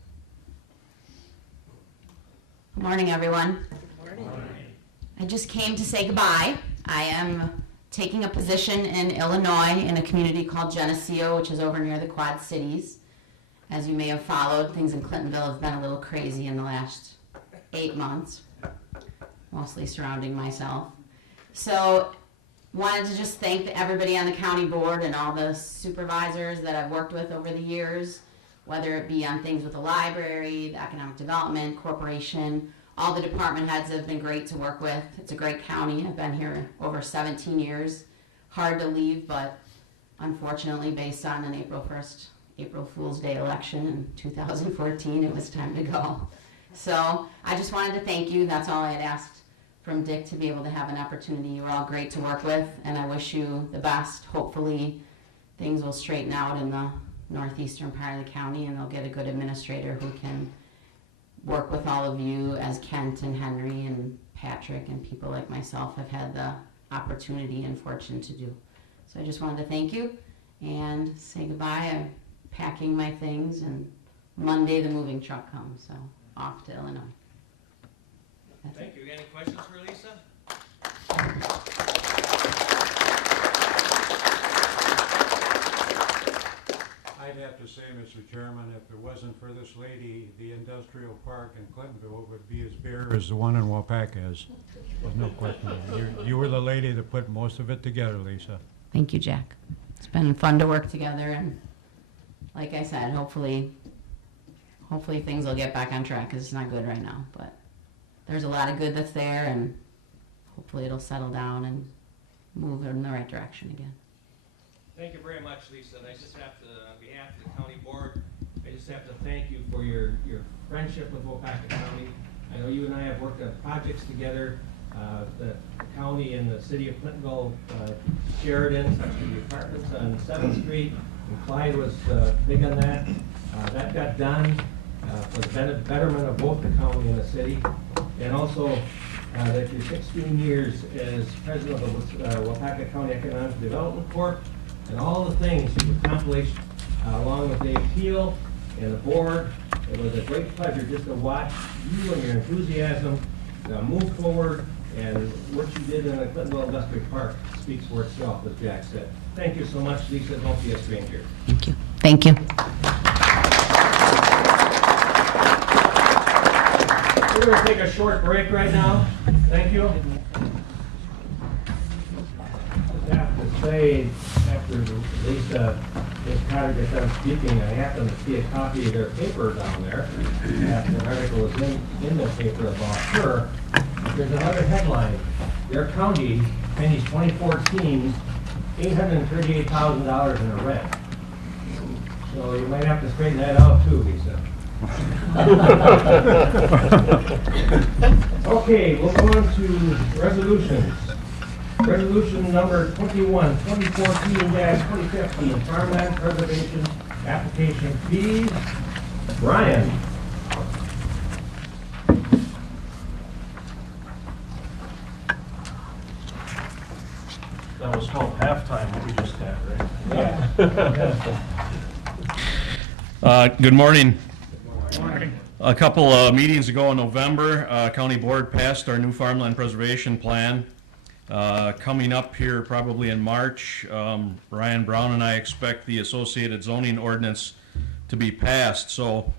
Good morning, everyone. Good morning. I just came to say goodbye. I am taking a position in Illinois in a community called Geneseo, which is over near the Quad Cities. As you may have followed, things in Clintonville have been a little crazy in the last 8 months, mostly surrounding myself. So wanted to just thank everybody on the county board and all the supervisors that I've worked with over the years, whether it be on things with the library, the economic development, corporation. All the department heads have been great to work with. It's a great county. I've been here over 17 years. Hard to leave, but unfortunately, based on an April Fool's Day election in 2014, it was time to go. So I just wanted to thank you. That's all I had asked from Dick, to be able to have an opportunity. You were all great to work with, and I wish you the best. Hopefully things will straighten out in the northeastern part of the county, and they'll get a good administrator who can work with all of you, as Kent and Henry and Patrick and people like myself have had the opportunity and fortune to do. So I just wanted to thank you and say goodbye. I'm packing my things, and Monday the moving truck comes, so off to Illinois. Thank you. Any questions for Lisa? I'd have to say, Mr. Chairman, if it wasn't for this lady, the industrial park in Clintonville would be as bare as the one in Waupaca is. There's no question. You were the lady that put most of it together, Lisa. Thank you, Jack. It's been fun to work together, and like I said, hopefully things will get back on track, because it's not good right now, but there's a lot of good that's there, and hopefully it'll settle down and move in the right direction again. Thank you very much, Lisa. And I just have to, on behalf of the county board, I just have to thank you for your friendship with Waupaca County. I know you and I have worked on projects together. The county and the city of Clintonville shared in, such as the apartments on 7th Street, and Clyde was big on that. That got done for the betterment of both the county and the city. And also that your 16 years as president of the Waupaca County Economic Development Corp, and all the things you've accomplished along with Dave Teal and the board. It was a great pleasure just to watch you and your enthusiasm move forward, and what you did in the Clintonville Industrial Park speaks for itself, as Jack said. Thank you so much, Lisa. Don't be a stranger. Thank you. Thank you. We're going to take a short break right now. Thank you. I have to say, after Lisa Cotter gets done speaking, I happened to see a copy of their paper down there. An article was in the paper about her. There's another headline. Their county finished 2014 $838,000 in the red. So you might have to straighten that out too, Lisa. Okay, we'll go on to resolutions. Resolution number 21, 2014-2015, farmland preservation application fees. Brian. That was called halftime, what we just had, right? Good morning. A couple meetings ago in November, County Board passed our new farmland preservation plan. Coming up here probably in March, Ryan Brown and I expect the associated zoning ordinance to be passed. So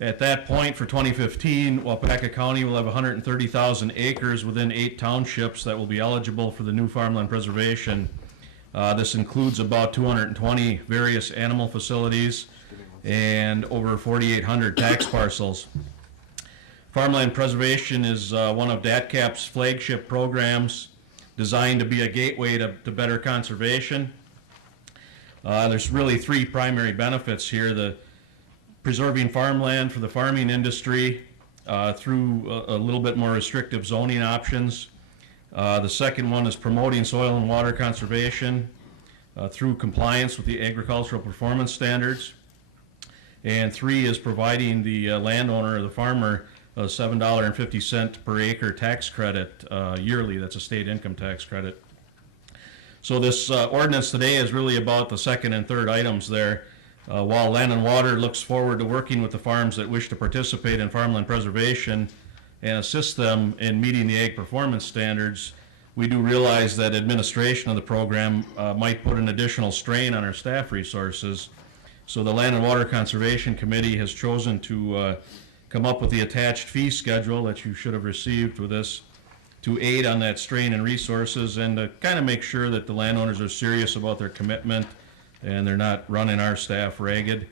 at that point for 2015, Waupaca County will have 130,000 acres within 8 townships that will be eligible for the new farmland preservation. This includes about 220 various animal facilities and over 4,800 tax parcels. Farmland preservation is one of DATCAP's flagship programs designed to be a gateway to better conservation. There's really 3 primary benefits here: the preserving farmland for the farming industry through a little bit more restrictive zoning options. The second one is promoting soil and water conservation through compliance with the agricultural performance standards. And 3 is providing the landowner or the farmer a $7.50 per acre tax credit yearly. That's a state income tax credit. So this ordinance today is really about the second and third items there. While Land and Water looks forward to working with the farms that wish to participate in farmland preservation and assist them in meeting the ag performance standards, we do realize that administration of the program might put an additional strain on our staff resources. So the Land and Water Conservation Committee has chosen to come up with the attached fee schedule that you should have received with this to aid on that strain and resources and to kind of make sure that the landowners are serious about their commitment and they're not running our staff ragged.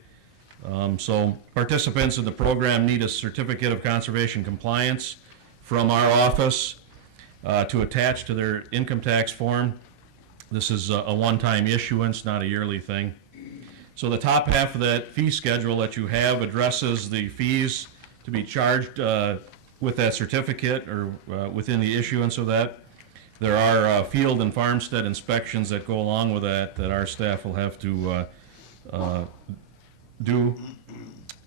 So participants in the program need a certificate of conservation compliance from our office to attach to their income tax form. This is a one-time issuance, not a yearly thing. So the top half of that fee schedule that you have addresses the fees to be charged with that certificate or within the issuance of that. There are field and farmstead inspections that go along with that our staff will have to do.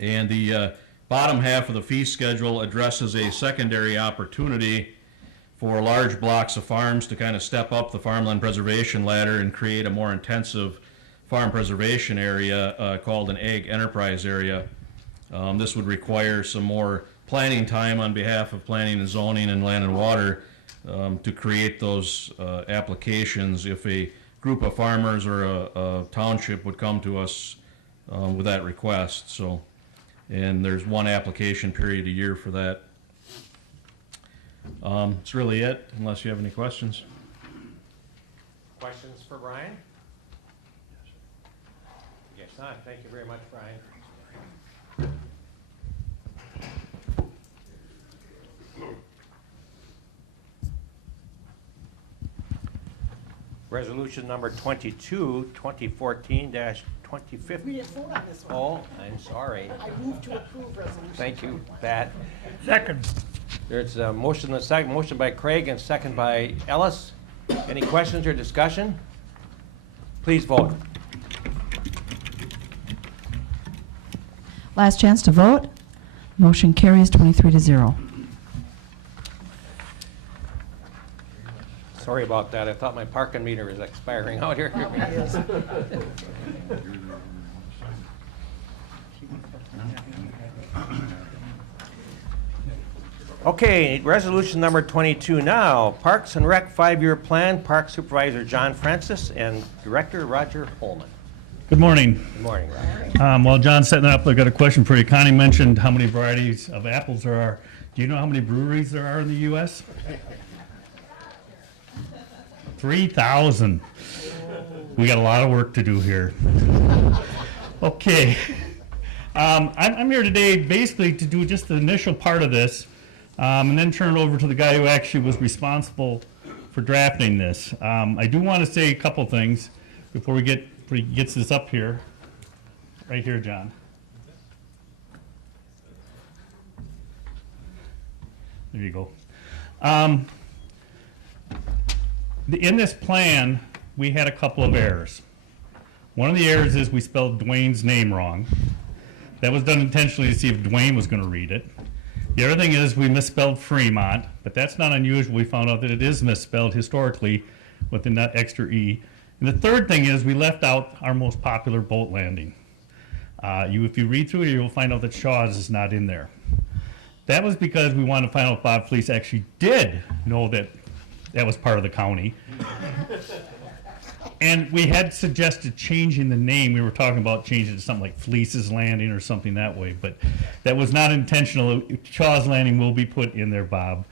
And the bottom half of the fee schedule addresses a secondary opportunity for large blocks of farms to kind of step up the farmland preservation ladder and create a more intensive farm preservation area called an ag enterprise area. This would require some more planning time on behalf of planning and zoning and land and water to create those applications if a group of farmers or a township would come to us with that request. So, and there's one application period a year for that. That's really it, unless you have any questions. Questions for Brian? Yes, not. Thank you very much, Brian. Resolution number 22, 2014-2015. We didn't vote on this one. Oh, I'm sorry. I move to approve resolution. Thank you, Pat. Second. There's a motion, motion by Craig and second by Ellis. Any questions or discussion? Please vote. Last chance to vote. Motion carries 23-0. Sorry about that. I thought my parking meter was expiring out here. Okay, resolution number 22 now. Parks and Rec 5-year plan, Park Supervisor John Francis and Director Roger Holman. Good morning. Good morning, Roger. While John's setting up, I've got a question for you. Connie mentioned how many varieties of apples there are. Do you know how many breweries there are in the U.S.? 3,000. We got a lot of work to do here. Okay. I'm here today basically to do just the initial part of this and then turn it over to the guy who actually was responsible for drafting this. I do want to say a couple things before he gets this up here. Right here, John. There you go. In this plan, we had a couple of errors. One of the errors is we spelled Dwayne's name wrong. That was done intentionally to see if Dwayne was going to read it. The other thing is we misspelled Fremont, but that's not unusual. We found out that it is misspelled historically with the extra E. And the third thing is we left out our most popular boat landing. If you read through it, you'll find out that Shaw's is not in there. That was because we wanted to find out if Bob Fleece actually did know that that was part of the county. And we had suggested changing the name. We were talking about changing it to something like Fleece's Landing or something that way, but that was not intentional. Shaw's Landing will be put in there, Bob.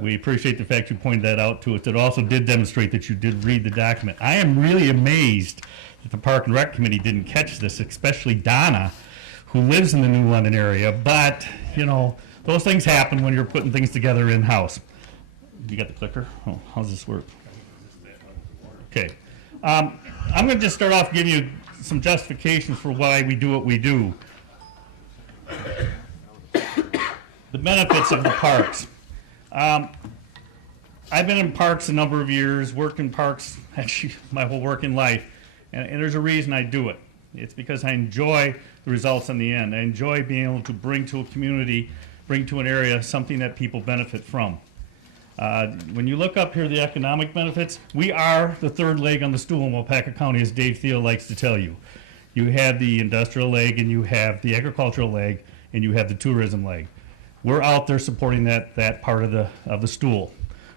We appreciate the fact you pointed that out to us. It also did demonstrate that you did read the document. I am really amazed that the Park and Rec Committee didn't catch this, especially Donna, who lives in the New London area. But, you know, those things happen when you're putting things together in-house. You got the clicker? Oh, how does this work? Okay. I'm going to just start off giving you some justifications for why we do what we do. The benefits of the parks. I've been in parks a number of years, worked in parks actually my whole working life, and there's a reason I do it. It's because I enjoy the results in the end. I enjoy being able to bring to a community, bring to an area something that people benefit from. When you look up here the economic benefits, we are the third leg on the stool in Waupaca County, as Dave Thiel likes to tell you. You have the industrial leg, and you have the agricultural leg, and you have the tourism leg. We're out there supporting that part of the stool.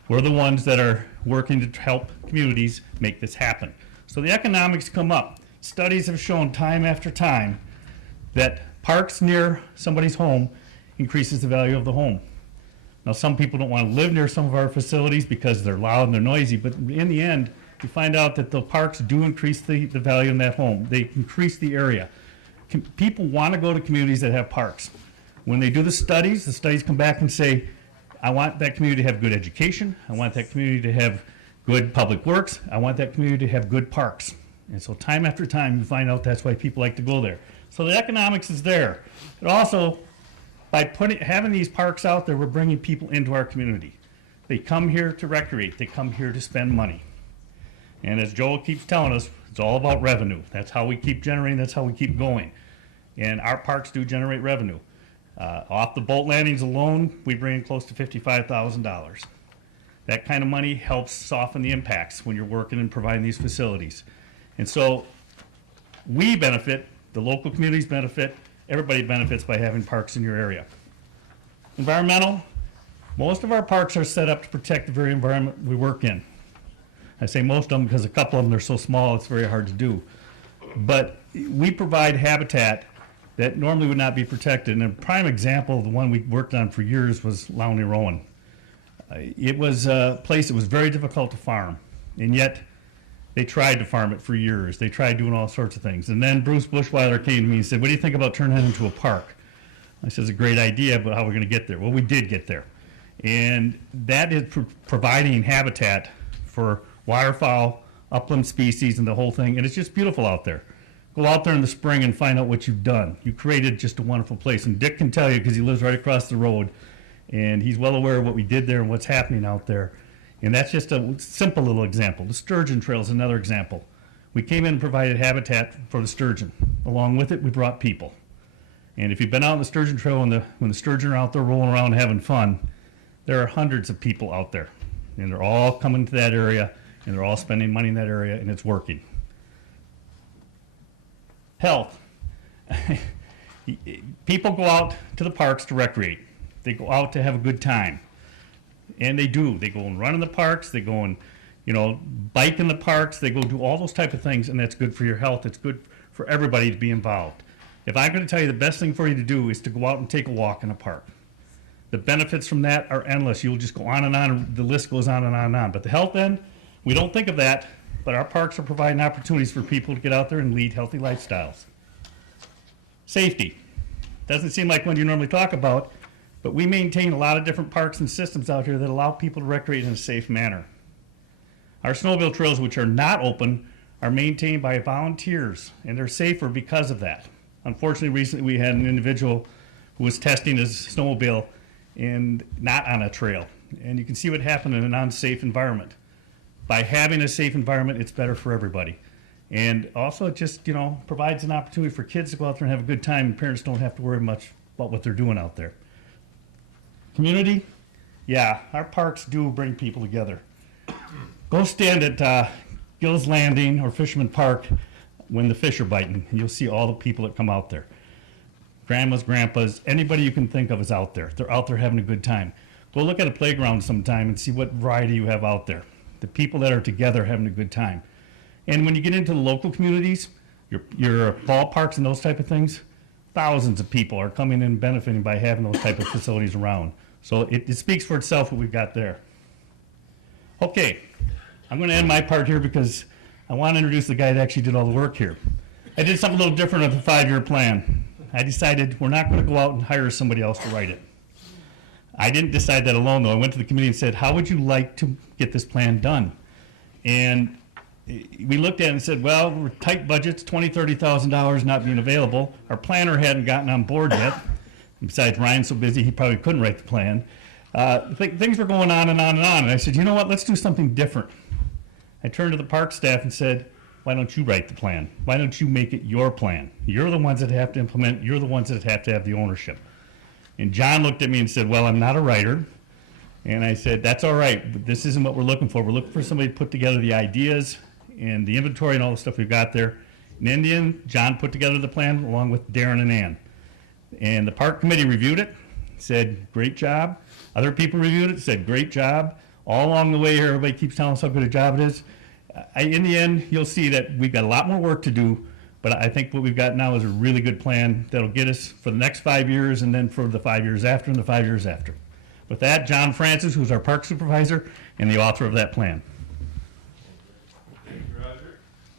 We're the ones that are working to help communities make this happen. So the economics come up. Studies have shown time after time that parks near somebody's home increases the value of the home. Now, some people don't want to live near some of our facilities because they're loud and they're noisy, but in the end, you find out that the parks do increase the value in that home. They increase the area. People want to go to communities that have parks. When they do the studies come back and say, I want that community to have good education, I want that community to have good public works, I want that community to have good parks. And so time after time, you find out that's why people like to go there. So the economics is there. But also, by having these parks out there, we're bringing people into our community. They come here to recreate. They come here to spend money. And as Joel keeps telling us, it's all about revenue. That's how we keep generating. That's how we keep going. And our parks do generate revenue. Off the boat landings alone, we bring in close to $55,000. That kind of money helps soften the impacts when you're working and providing these facilities. And so we benefit, the local communities benefit, everybody benefits by having parks in your area. Environmental, most of our parks are set up to protect the very environment we work in. I say most of them because a couple of them are so small it's very hard to do. But we provide habitat that normally would not be protected. And a prime example of the one we worked on for years was Lowney Rowan. It was a place that was very difficult to farm, and yet they tried to farm it for years. They tried doing all sorts of things. And then Bruce Bushweiler came to me and said, what do you think about turning that into a park? I said, it's a great idea, but how are we going to get there? Well, we did get there. And that is providing habitat for waterfowl, upland species, and the whole thing. And it's just beautiful out there. Go out there in the spring and find out what you've done. You created just a wonderful place. And Dick can tell you because he lives right across the road. And he's well aware of what we did there and what's happening out there. And that's just a simple little example. The Sturgeon Trail is another example. We came in and provided habitat for the sturgeon. Along with it, we brought people. And if you've been out on the Sturgeon Trail when the sturgeon are out there rolling around having fun, there are hundreds of people out there. And they're all coming to that area, and they're all spending money in that area, and it's working. Health. People go out to the parks to recreate. They go out to have a good time. And they do. They go and run in the parks. They go and, bike in the parks. They go do all those type of things, and that's good for your health. It's good for everybody to be involved. If I'm going to tell you the best thing for you to do is to go out and take a walk in a park. The benefits from that are endless. You'll just go on and on, and the list goes on and on and on. But the health end, we don't think of that, but our parks are providing opportunities for people to get out there and lead healthy lifestyles. Safety. Doesn't seem like one you normally talk about, but we maintain a lot of different parks and systems out here that allow people to recreate in a safe manner. Our snowmobile trails, which are not open, are maintained by volunteers, and they're safer because of that. Unfortunately, recently we had an individual who was testing his snowmobile and not on a trail. And you can see what happened in an unsafe environment. By having a safe environment, it's better for everybody. And also it just, provides an opportunity for kids to go out there and have a good time, and parents don't have to worry much about what they're doing out there. Community, yeah, our parks do bring people together. Go stand at Gill's Landing or Fisherman Park when the fish are biting, and you'll see all the people that come out there. Grandmas, grandpas, anybody you can think of is out there. They're out there having a good time. Go look at a playground sometime and see what variety you have out there. The people that are together having a good time. And when you get into the local communities, your ballparks and those type of things, thousands of people are coming in and benefiting by having those type of facilities around. So it speaks for itself what we've got there. Okay, I'm going to end my part here because I want to introduce the guy that actually did all the work here. I did something a little different with the 5-year plan. I decided we're not going to go out and hire somebody else to write it. I didn't decide that alone, though. I went to the committee and said, how would you like to get this plan done? And we looked at it and said, well, we're tight budgets, $20,000, $30,000 not being available. Our planner hadn't gotten on board yet. Besides, Ryan's so busy, he probably couldn't write the plan. Things were going on and on and on. And I said, you know what, let's do something different. I turned to the park staff and said, why don't you write the plan? Why don't you make it your plan? You're the ones that have to implement. You're the ones that have to have the ownership. And John looked at me and said, well, I'm not a writer. And I said, that's all right, but this isn't what we're looking for. We're looking for somebody to put together the ideas and the inventory and all the stuff we've got there. In Indian, John put together the plan along with Darren and Ann. And the park committee reviewed it, said, great job. Other people reviewed it, said, great job. All along the way here, everybody keeps telling us how good a job it is. In the end, you'll see that we've got a lot more work to do, but I think what we've got now is a really good plan that'll get us for the next 5 years and then for the 5 years after and the 5 years after. With that, John Francis, who's our park supervisor and the author of that plan. Thank you,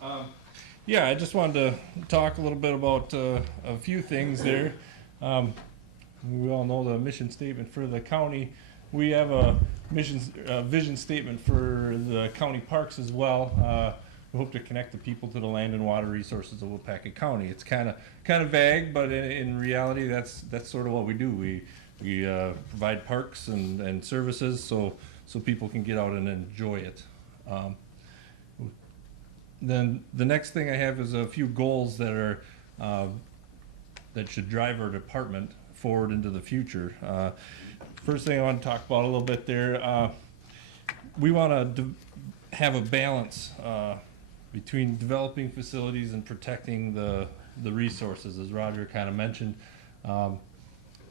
Roger. Yeah, I just wanted to talk a little bit about a few things there. We all know the mission statement for the county. We have a vision statement for the county parks as well. We hope to connect the people to the land and water resources of Waupaca County. It's kind of vague, but in reality, that's sort of what we do. We provide parks and services so people can get out and enjoy it. Then the next thing I have is a few goals that are that should drive our department forward into the future. First thing I want to talk about a little bit there, we want to have a balance between developing facilities and protecting the resources, as Roger kind of mentioned.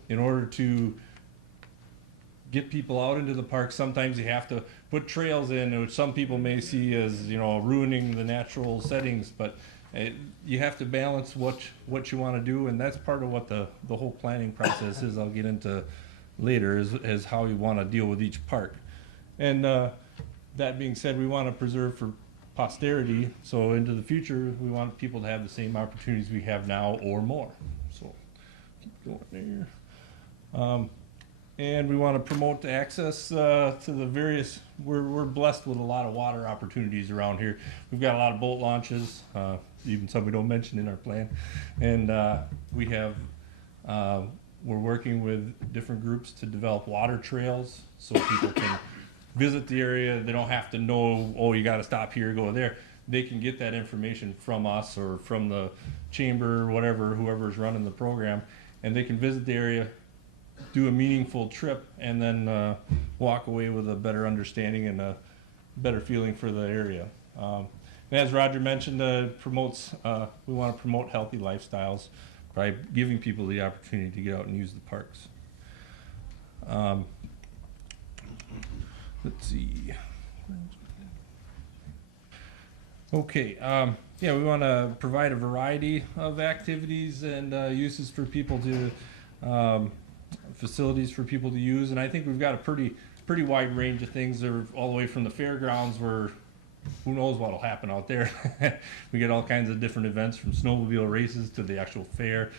In order to get people out into the park, sometimes you have to put trails in, which some people may see as, you know, ruining the natural settings, but you have to balance what you want to do, and that's part of what the whole planning process is. I'll get into later is how you want to deal with each park. And that being said, we want to preserve for posterity, so into the future we want people to have the same opportunities we have now or more. So keep going there. And we want to promote access to the various, we're blessed with a lot of water opportunities around here. We've got a lot of boat launches, even some we don't mention in our plan. And we have, we're working with different groups to develop water trails so people can visit the area. They don't have to know, oh, you got to stop here, go there. They can get that information from us or from the chamber, whatever, whoever's running the program, and they can visit the area, do a meaningful trip, and then walk away with a better understanding and a better feeling for the area. And as Roger mentioned, we want to promote healthy lifestyles by giving people the opportunity to get out and use the parks. Let's see. Okay, yeah, we want to provide a variety of activities and uses for people to, facilities for people to use, and I think we've got a pretty wide range of things. They're all the way from the fairgrounds, where who knows what'll happen out there. We get all kinds of different events, from snowmobile races to the actual fair,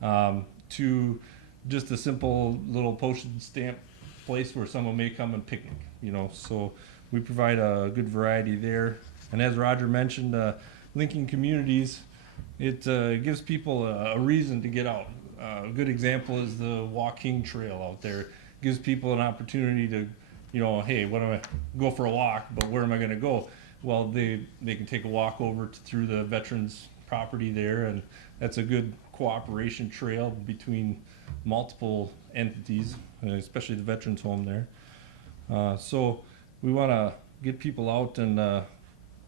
to just a simple little postage stamp place where someone may come and picnic, you know. So we provide a good variety there. And as Roger mentioned, linking communities, it gives people a reason to get out. A good example is the Walking Trail out there. It gives people an opportunity to, you know, hey, what am I go for a walk, but where am I going to go? Well, they can take a walk over through the veterans' property there, and that's a good cooperation trail between multiple entities, especially the veterans' home there. So we want to get people out, and the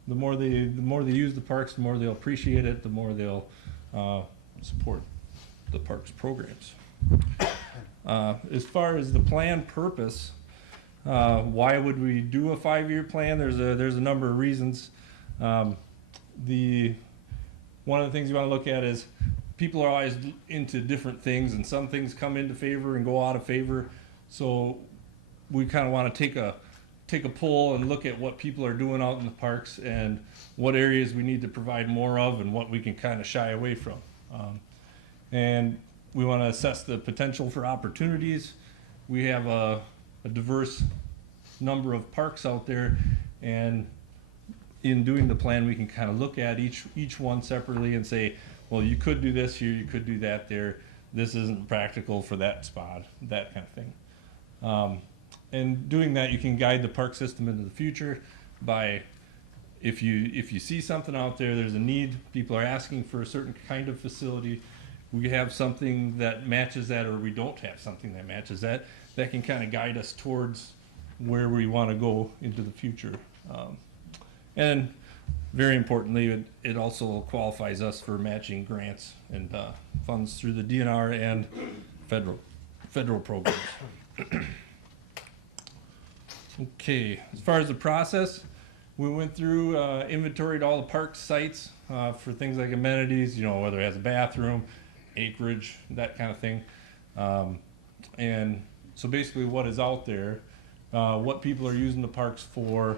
more they use the parks, the more they'll appreciate it, the more they'll support the parks programs. As far as the plan purpose, Why would we do a 5-year plan? There's a number of reasons. One of the things you want to look at is people are always into different things, and some things come into favor and go out of favor. So we kind of want to take a poll and look at what people are doing out in the parks and what areas we need to provide more of and what we can kind of shy away from. And we want to assess the potential for opportunities. We have a diverse number of parks out there, and in doing the plan, we can kind of look at each one separately and say, well, you could do this here, you could do that there. This isn't practical for that spot, that kind of thing. And doing that, you can guide the park system into the future by, if you see something out there, there's a need, people are asking for a certain kind of facility, we have something that matches that, or we don't have something that matches that, that can kind of guide us towards where we want to go into the future. And very importantly, it also qualifies us for matching grants and funds through the DNR and federal programs. Okay, as far as the process, we went through, inventoried all the park sites for things like amenities, whether it has a bathroom, acreage, that kind of thing. And so basically what is out there, what people are using the parks for,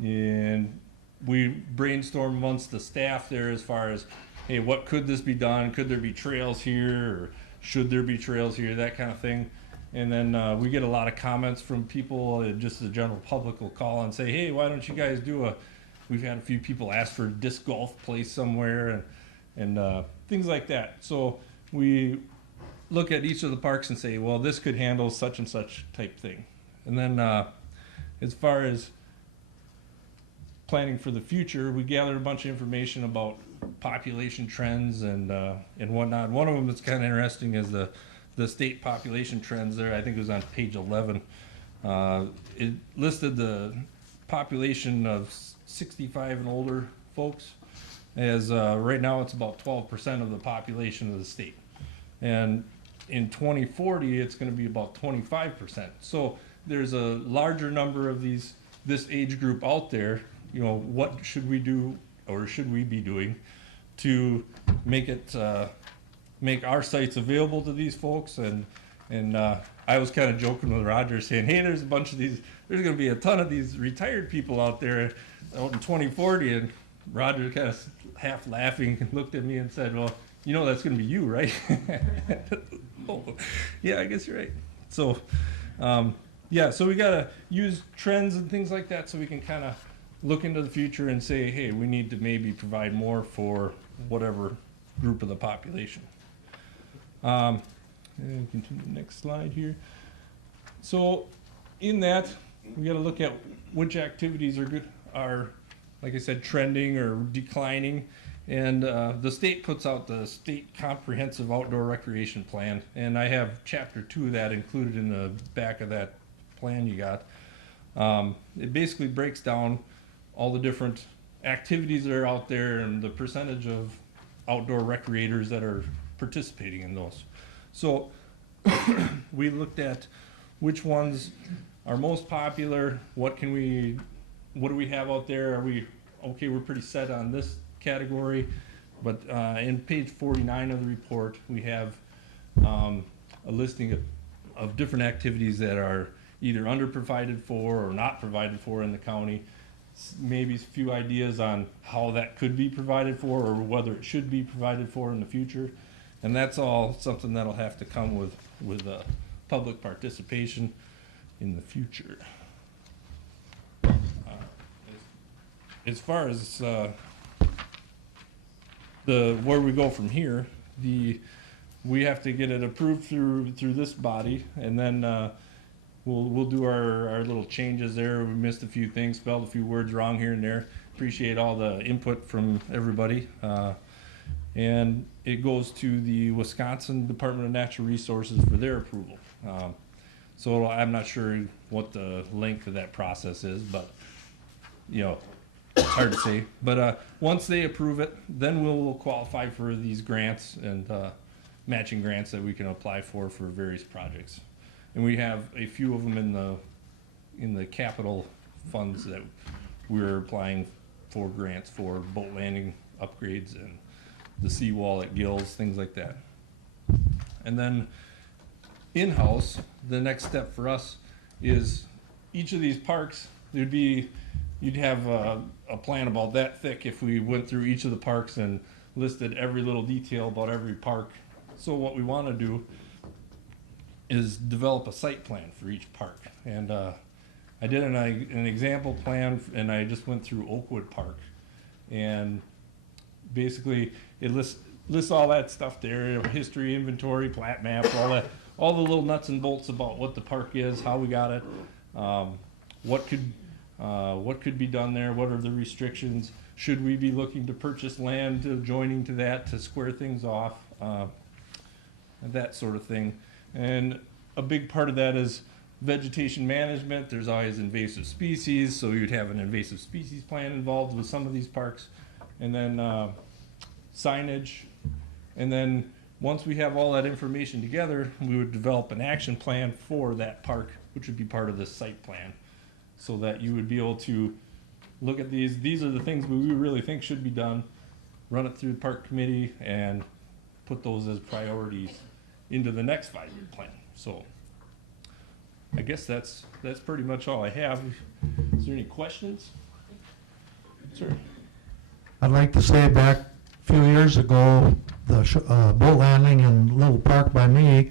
and we brainstorm amongst the staff there as far as, hey, what could this be done? Could there be trails here, or should there be trails here, that kind of thing. And then we get a lot of comments from people, just the general public will call and say, hey, why don't you guys we've had a few people ask for a disc golf place somewhere, and things like that. So we look at each of the parks and say, well, this could handle such and such type thing. And then as far as planning for the future, we gathered a bunch of information about population trends and whatnot. One of them that's kind of interesting is the state population trends there. I think it was on page 11. It listed the population of 65 and older folks as right now it's about 12% of the population of the state. And in 2040, it's going to be about 25%. So there's a larger number of this age group out there. What should we do, or should we be doing, to make our sites available to these folks? And I was kind of joking with Roger, saying, hey, there's going to be a ton of these retired people out there out in 2040. And Roger kind of half laughing looked at me and said, well, that's going to be you, right? Oh, yeah, I guess you're right. So, so we got to use trends and things like that so we can kind of look into the future and say, hey, we need to maybe provide more for whatever group of the population. And continue the next slide here. So in that, we got to look at which activities are, like I said, trending or declining. And the state puts out the State Comprehensive Outdoor Recreation Plan, and I have chapter 2 of that included in the back of that plan you got. It basically breaks down all the different activities that are out there and the percentage of outdoor recreators that are participating in those. So we looked at which ones are most popular, what do we have out there? Are we okay? We're pretty set on this category, but in page 49 of the report, we have a listing of different activities that are either under provided for or not provided for in the county. Maybe a few ideas on how that could be provided for or whether it should be provided for in the future. And that's all something that'll have to come with public participation in the future. As far as where we go from here, we have to get it approved through this body, and then we'll do our little changes there. We missed a few things, spelled a few words wrong here and there. Appreciate all the input from everybody. And it goes to the Wisconsin Department of Natural Resources for their approval. So I'm not sure what the length of that process is, but it's hard to say. But once they approve it, then we'll qualify for these grants and matching grants that we can apply for various projects. And we have a few of them in the capital funds that we're applying for grants for boat landing upgrades and the seawall at Gills, things like that. And then in-house, the next step for us is each of these parks, you'd have a plan about that thick if we went through each of the parks and listed every little detail about every park. So what we want to do is develop a site plan for each park. And I did an example plan, and I just went through Oakwood Park. And basically, it lists all that stuff there, history, inventory, plat map, all the little nuts and bolts about what the park is, how we got it, what could be done there, what are the restrictions, should we be looking to purchase land adjoining to that to square things off, that sort of thing. And a big part of that is vegetation management. There's always invasive species, so you'd have an invasive species plan involved with some of these parks. And then signage. And then once we have all that information together, we would develop an action plan for that park, which would be part of the site plan, so that you would be able to look at these are the things we really think should be done, run it through the park committee, and put those as priorities into the next 5-year plan. So I guess that's pretty much all I have. Is there any questions? Sir? I'd like to say back a few years ago, the boat landing in Little Park by me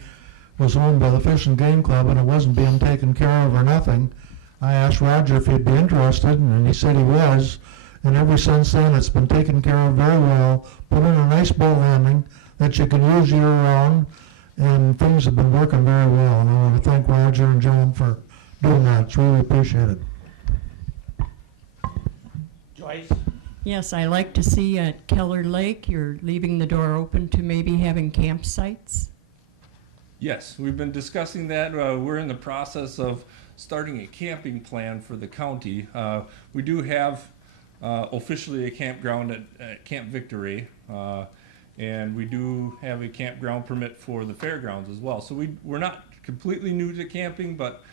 was owned by the Fish and Game Club, and it wasn't being taken care of or nothing. I asked Roger if he'd be interested, and he said he was. And ever since then, it's been taken care of very well. Put in a nice boat landing that you can use year-round, and things have been working very well. And I want to thank Roger and John for doing that. It's really appreciated. Joyce? Yes, I like to see at Keller Lake, you're leaving the door open to maybe having campsites. Yes, we've been discussing that. We're in the process of starting a camping plan for the county. We do have officially a campground at Camp Victory, and we do have a campground permit for the fairgrounds as well. So we're not completely new to camping, but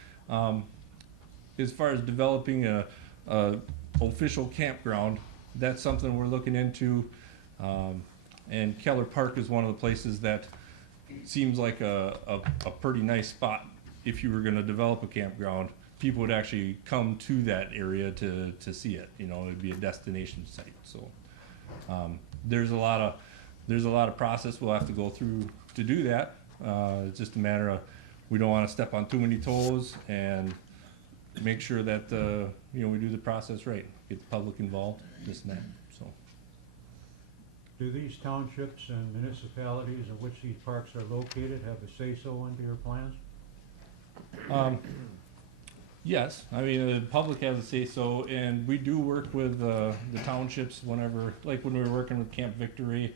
as far as developing a official campground, that's something we're looking into. And Keller Park is one of the places that seems like a pretty nice spot. If you were going to develop a campground, people would actually come to that area to see it. You know, it'd be a destination site. So there's a lot of process we'll have to go through to do that. It's just a matter of we don't want to step on too many toes and make sure that we do the process right, get the public involved, this and that. So. Do these townships and municipalities in which these parks are located have a say-so into your plans? Yes, I mean, the public has a say-so, and we do work with the townships whenever, like when we were working with Camp Victory,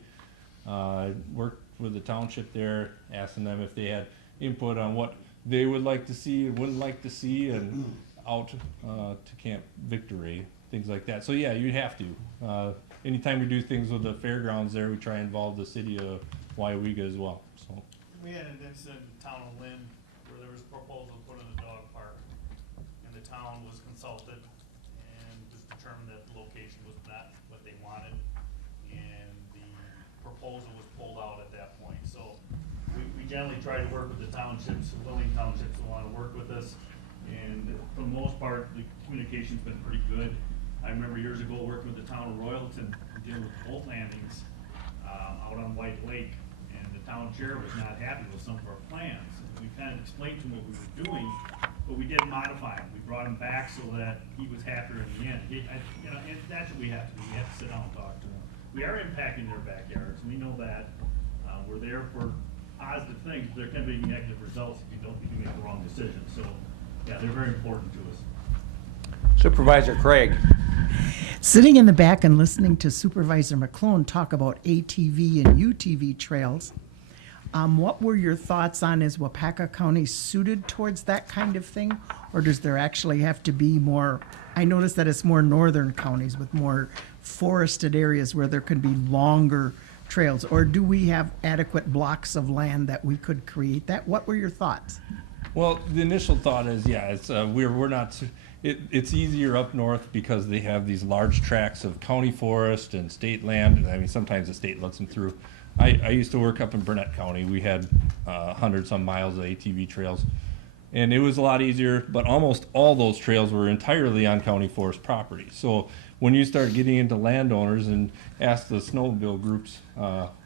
worked with the township there, asking them if they had input on what they would like to see and wouldn't like to see, and out to Camp Victory, things like that. So yeah, you'd have to. Anytime we do things with the fairgrounds there, we try and involve the city of Waupaca as well. So. We had an incident in town of Lynn where there was a proposal to put in a dog park, and the town was consulted and was determined that the location was not what they wanted, and the proposal was pulled out at that point. So we generally try to work with the townships, willing townships who want to work with us, and for the most part, the communication's been pretty good. I remember years ago working with the town of Royalton, dealing with boat landings out on White Lake, and the town chair was not happy with some of our plans. We kind of explained to him what we were doing, but we did modify them. We brought him back so that he was happier in the end. And that's what we have to do. We have to sit down and talk to them. We are impacting their backyards. We know that. We're there for positive things. There can be negative results if you make the wrong decision. So, yeah, they're very important to us. Supervisor Craig. Sitting in the back and listening to Supervisor McClone talk about ATV and UTV trails, what were your thoughts on, is Waupaca County suited towards that kind of thing? Or does there actually have to be more, I noticed that it's more northern counties with more forested areas where there could be longer trails, or do we have adequate blocks of land that we could create that? What were your thoughts? Well, the initial thought is, yeah, it's, we're not, it's easier up north because they have these large tracts of county forest and state land, and I mean, sometimes the state lets them through. I used to work up in Burnett County. We had 100-some miles of ATV trails, and it was a lot easier, but almost all those trails were entirely on county forest property. So when you start getting into landowners and ask the snowmobile groups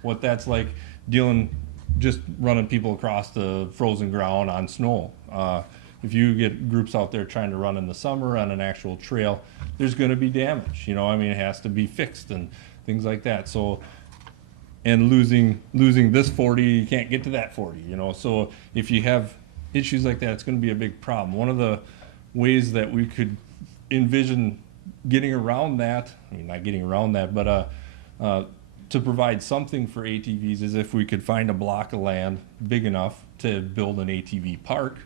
what that's like dealing, just running people across the frozen ground on snow. If you get groups out there trying to run in the summer on an actual trail, there's going to be damage. You know, I mean, it has to be fixed and things like that. So, and losing this 40, you can't get to that 40. You know, so if you have issues like that, it's going to be a big problem. One of the ways that we could envision getting around that, I mean, not getting around that, but to provide something for ATVs is if we could find a block of land big enough to build an ATV park,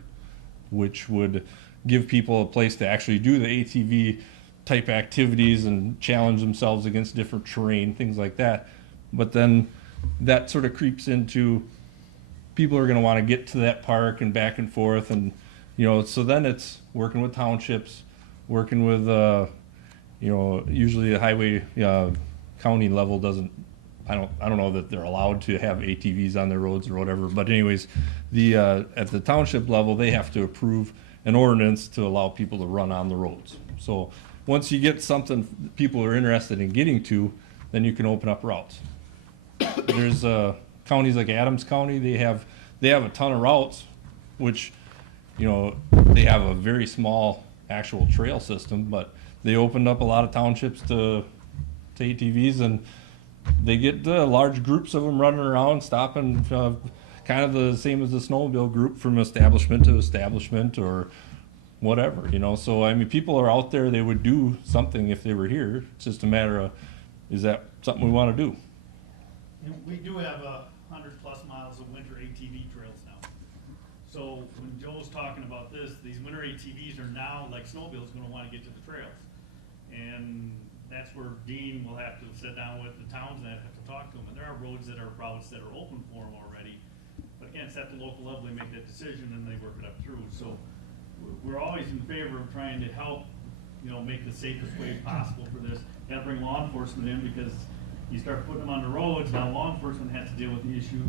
which would give people a place to actually do the ATV type activities and challenge themselves against different terrain, things like that. But then that sort of creeps into people are going to want to get to that park and back and forth, and you know, so then it's working with townships, working with you know, usually the highway county level doesn't, I don't know that they're allowed to have ATVs on their roads or whatever, but anyways, the at the township level, they have to approve an ordinance to allow people to run on the roads. So once you get something people are interested in getting to, then you can open up routes. There's counties like Adams County, they have a ton of routes, which, you know, they have a very small actual trail system, but they opened up a lot of townships to ATVs, and they get large groups of them running around, stopping, kind of the same as the snowmobile group, from establishment to establishment or whatever, you know. So, I mean, people are out there, they would do something if they were here. It's just a matter of, is that something we want to do? And we do have 100+ miles of winter ATV trails now. So when Joe's talking about this, these winter ATVs are now, like snowmobiles, going to want to get to the trails. And that's where Dean will have to sit down with the towns and have to talk to them. And there are roads that are routes that are open for them already. But again, it's at the local level, they make that decision and they work it up through. So we're always in favor of trying to help, you know, make the safest way possible for this. You got to bring law enforcement in, because you start putting them on the roads, now law enforcement has to deal with the issue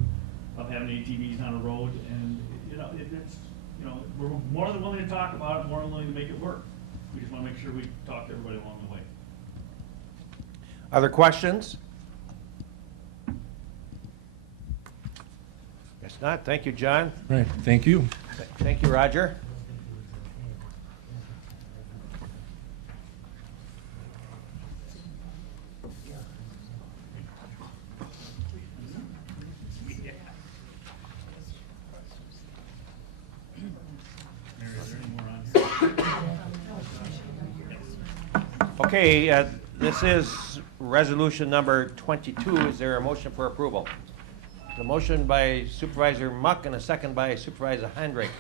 of having ATVs on a road, and you know, it's, you know, we're more than willing to talk about it, more than willing to make it work. We just want to make sure we talk to everybody along the way. Other questions? Guess not. Thank you, John. Right, thank you. Thank you, Roger. Okay, this is resolution number 22. Is there a motion for approval? A motion by Supervisor Muck and a second by Supervisor Hendrick.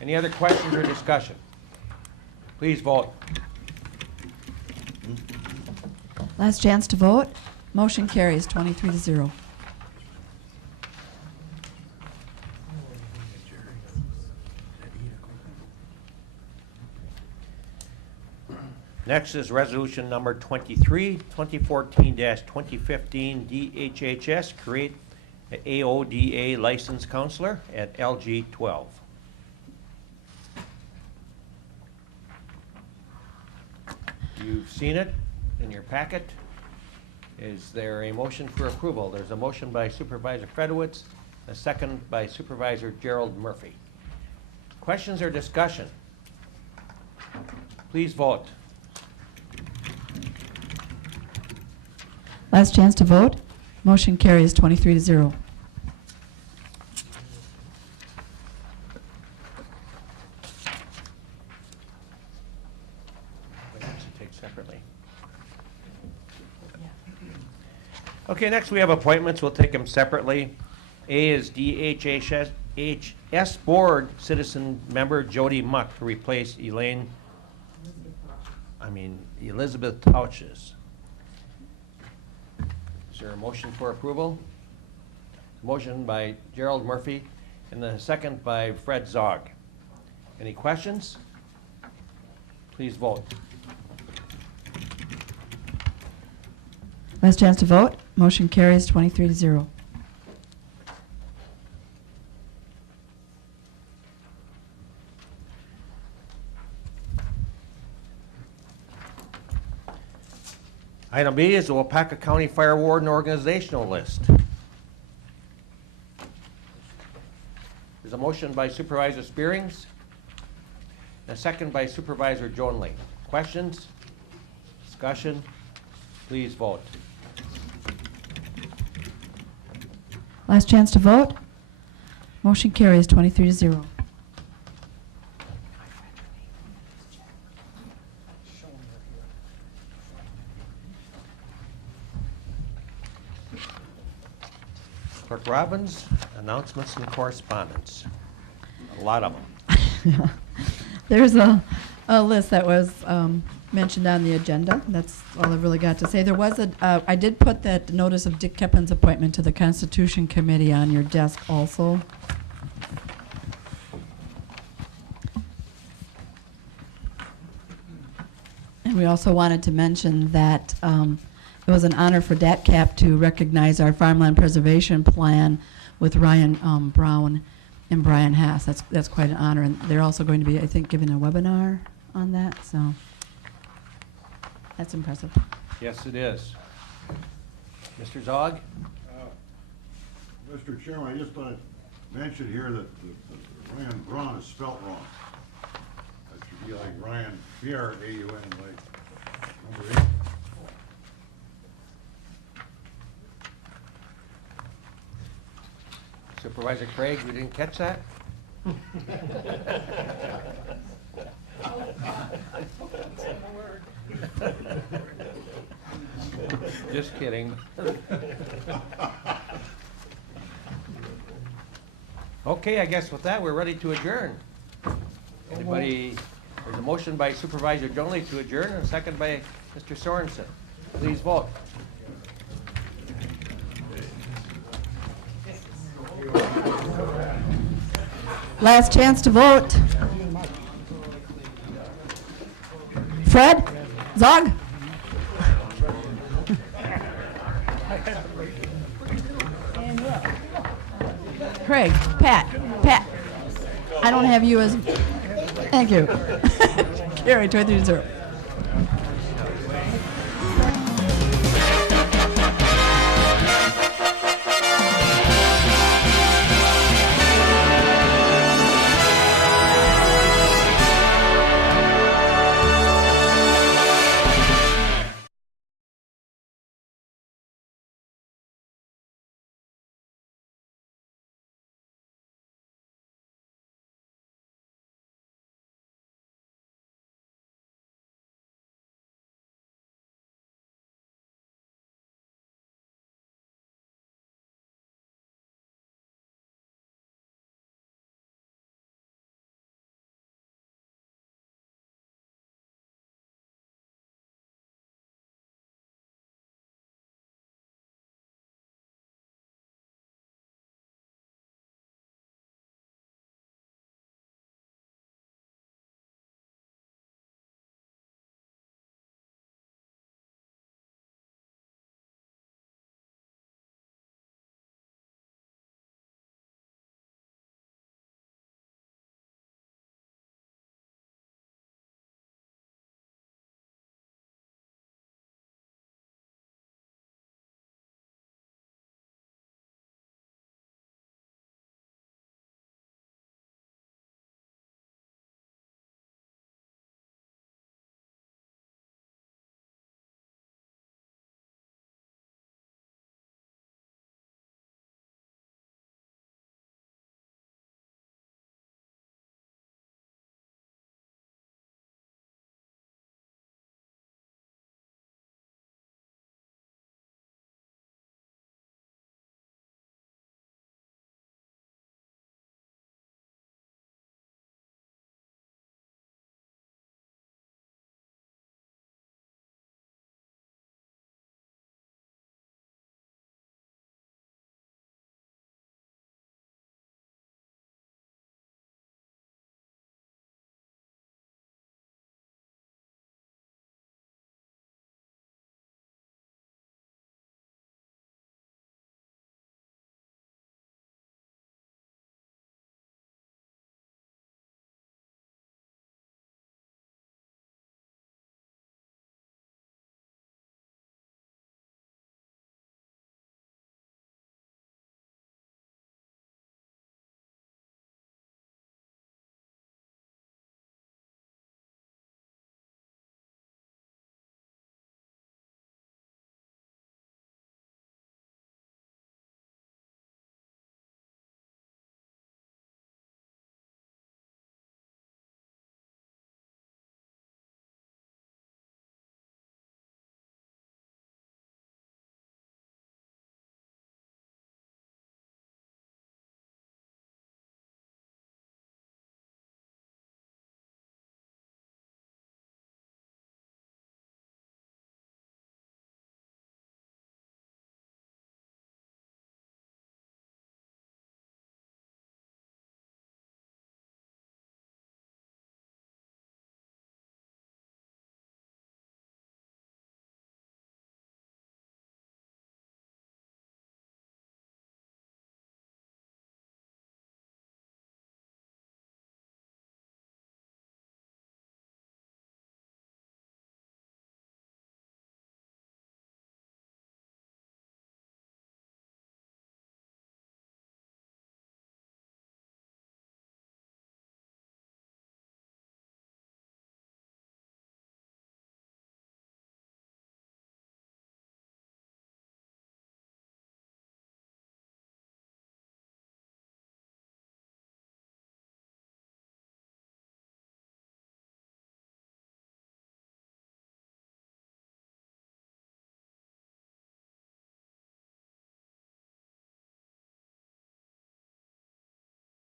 Any other questions or discussion? Please vote. Last chance to vote. Motion carries 23-0. Next is resolution number 23, 2014-2015 DHHS, create an AODA license counselor at LG 12. You've seen it in your packet. Is there a motion for approval? There's a motion by Supervisor Fedowitz, a second by Supervisor Gerald Murphy. Questions or discussion? Please vote. Last chance to vote. Motion carries 23-0. Take separately. Okay, next we have appointments. We'll take them separately. A is DHHS Board Citizen Member Jody Muck to replace Elizabeth Touches. Is there a motion for approval? Motion by Gerald Murphy and the second by Fred Zog. Any questions? Please vote. Last chance to vote. Motion carries 23-0. Item B is the Waupaca County Fire Warden Organizational List. There's a motion by Supervisor Spearings and a second by Supervisor Jonley. Questions? Discussion? Please vote. Last chance to vote. Motion carries 23-0. Clerk Robbins, announcements and correspondence. A lot of them. There's a list that was mentioned on the agenda. That's all I've really got to say. There was I did put that notice of Dick Keppen's appointment to the Constitution Committee on your desk also. And we also wanted to mention that it was an honor for DATCAP to recognize our farmland preservation plan with Ryan Brown and Brian Hass. That's quite an honor, and they're also going to be, I think, giving a webinar on that, so that's impressive. Yes, it is. Mr. Zog? Mr. Chairman, I just want to mention here that the Ryan Braun is spelt wrong. That should be like Ryan, B-R-A-U-N, like number 8. Supervisor Craig, you didn't catch that? Just kidding. Okay, I guess with that, we're ready to adjourn. Anybody, there's a motion by Supervisor Jonley to adjourn and a second by Mr. Sorensen. Please vote. Last chance to vote. Fred? Zog? Craig? Pat? I don't have you as, thank you. Carry 23-0.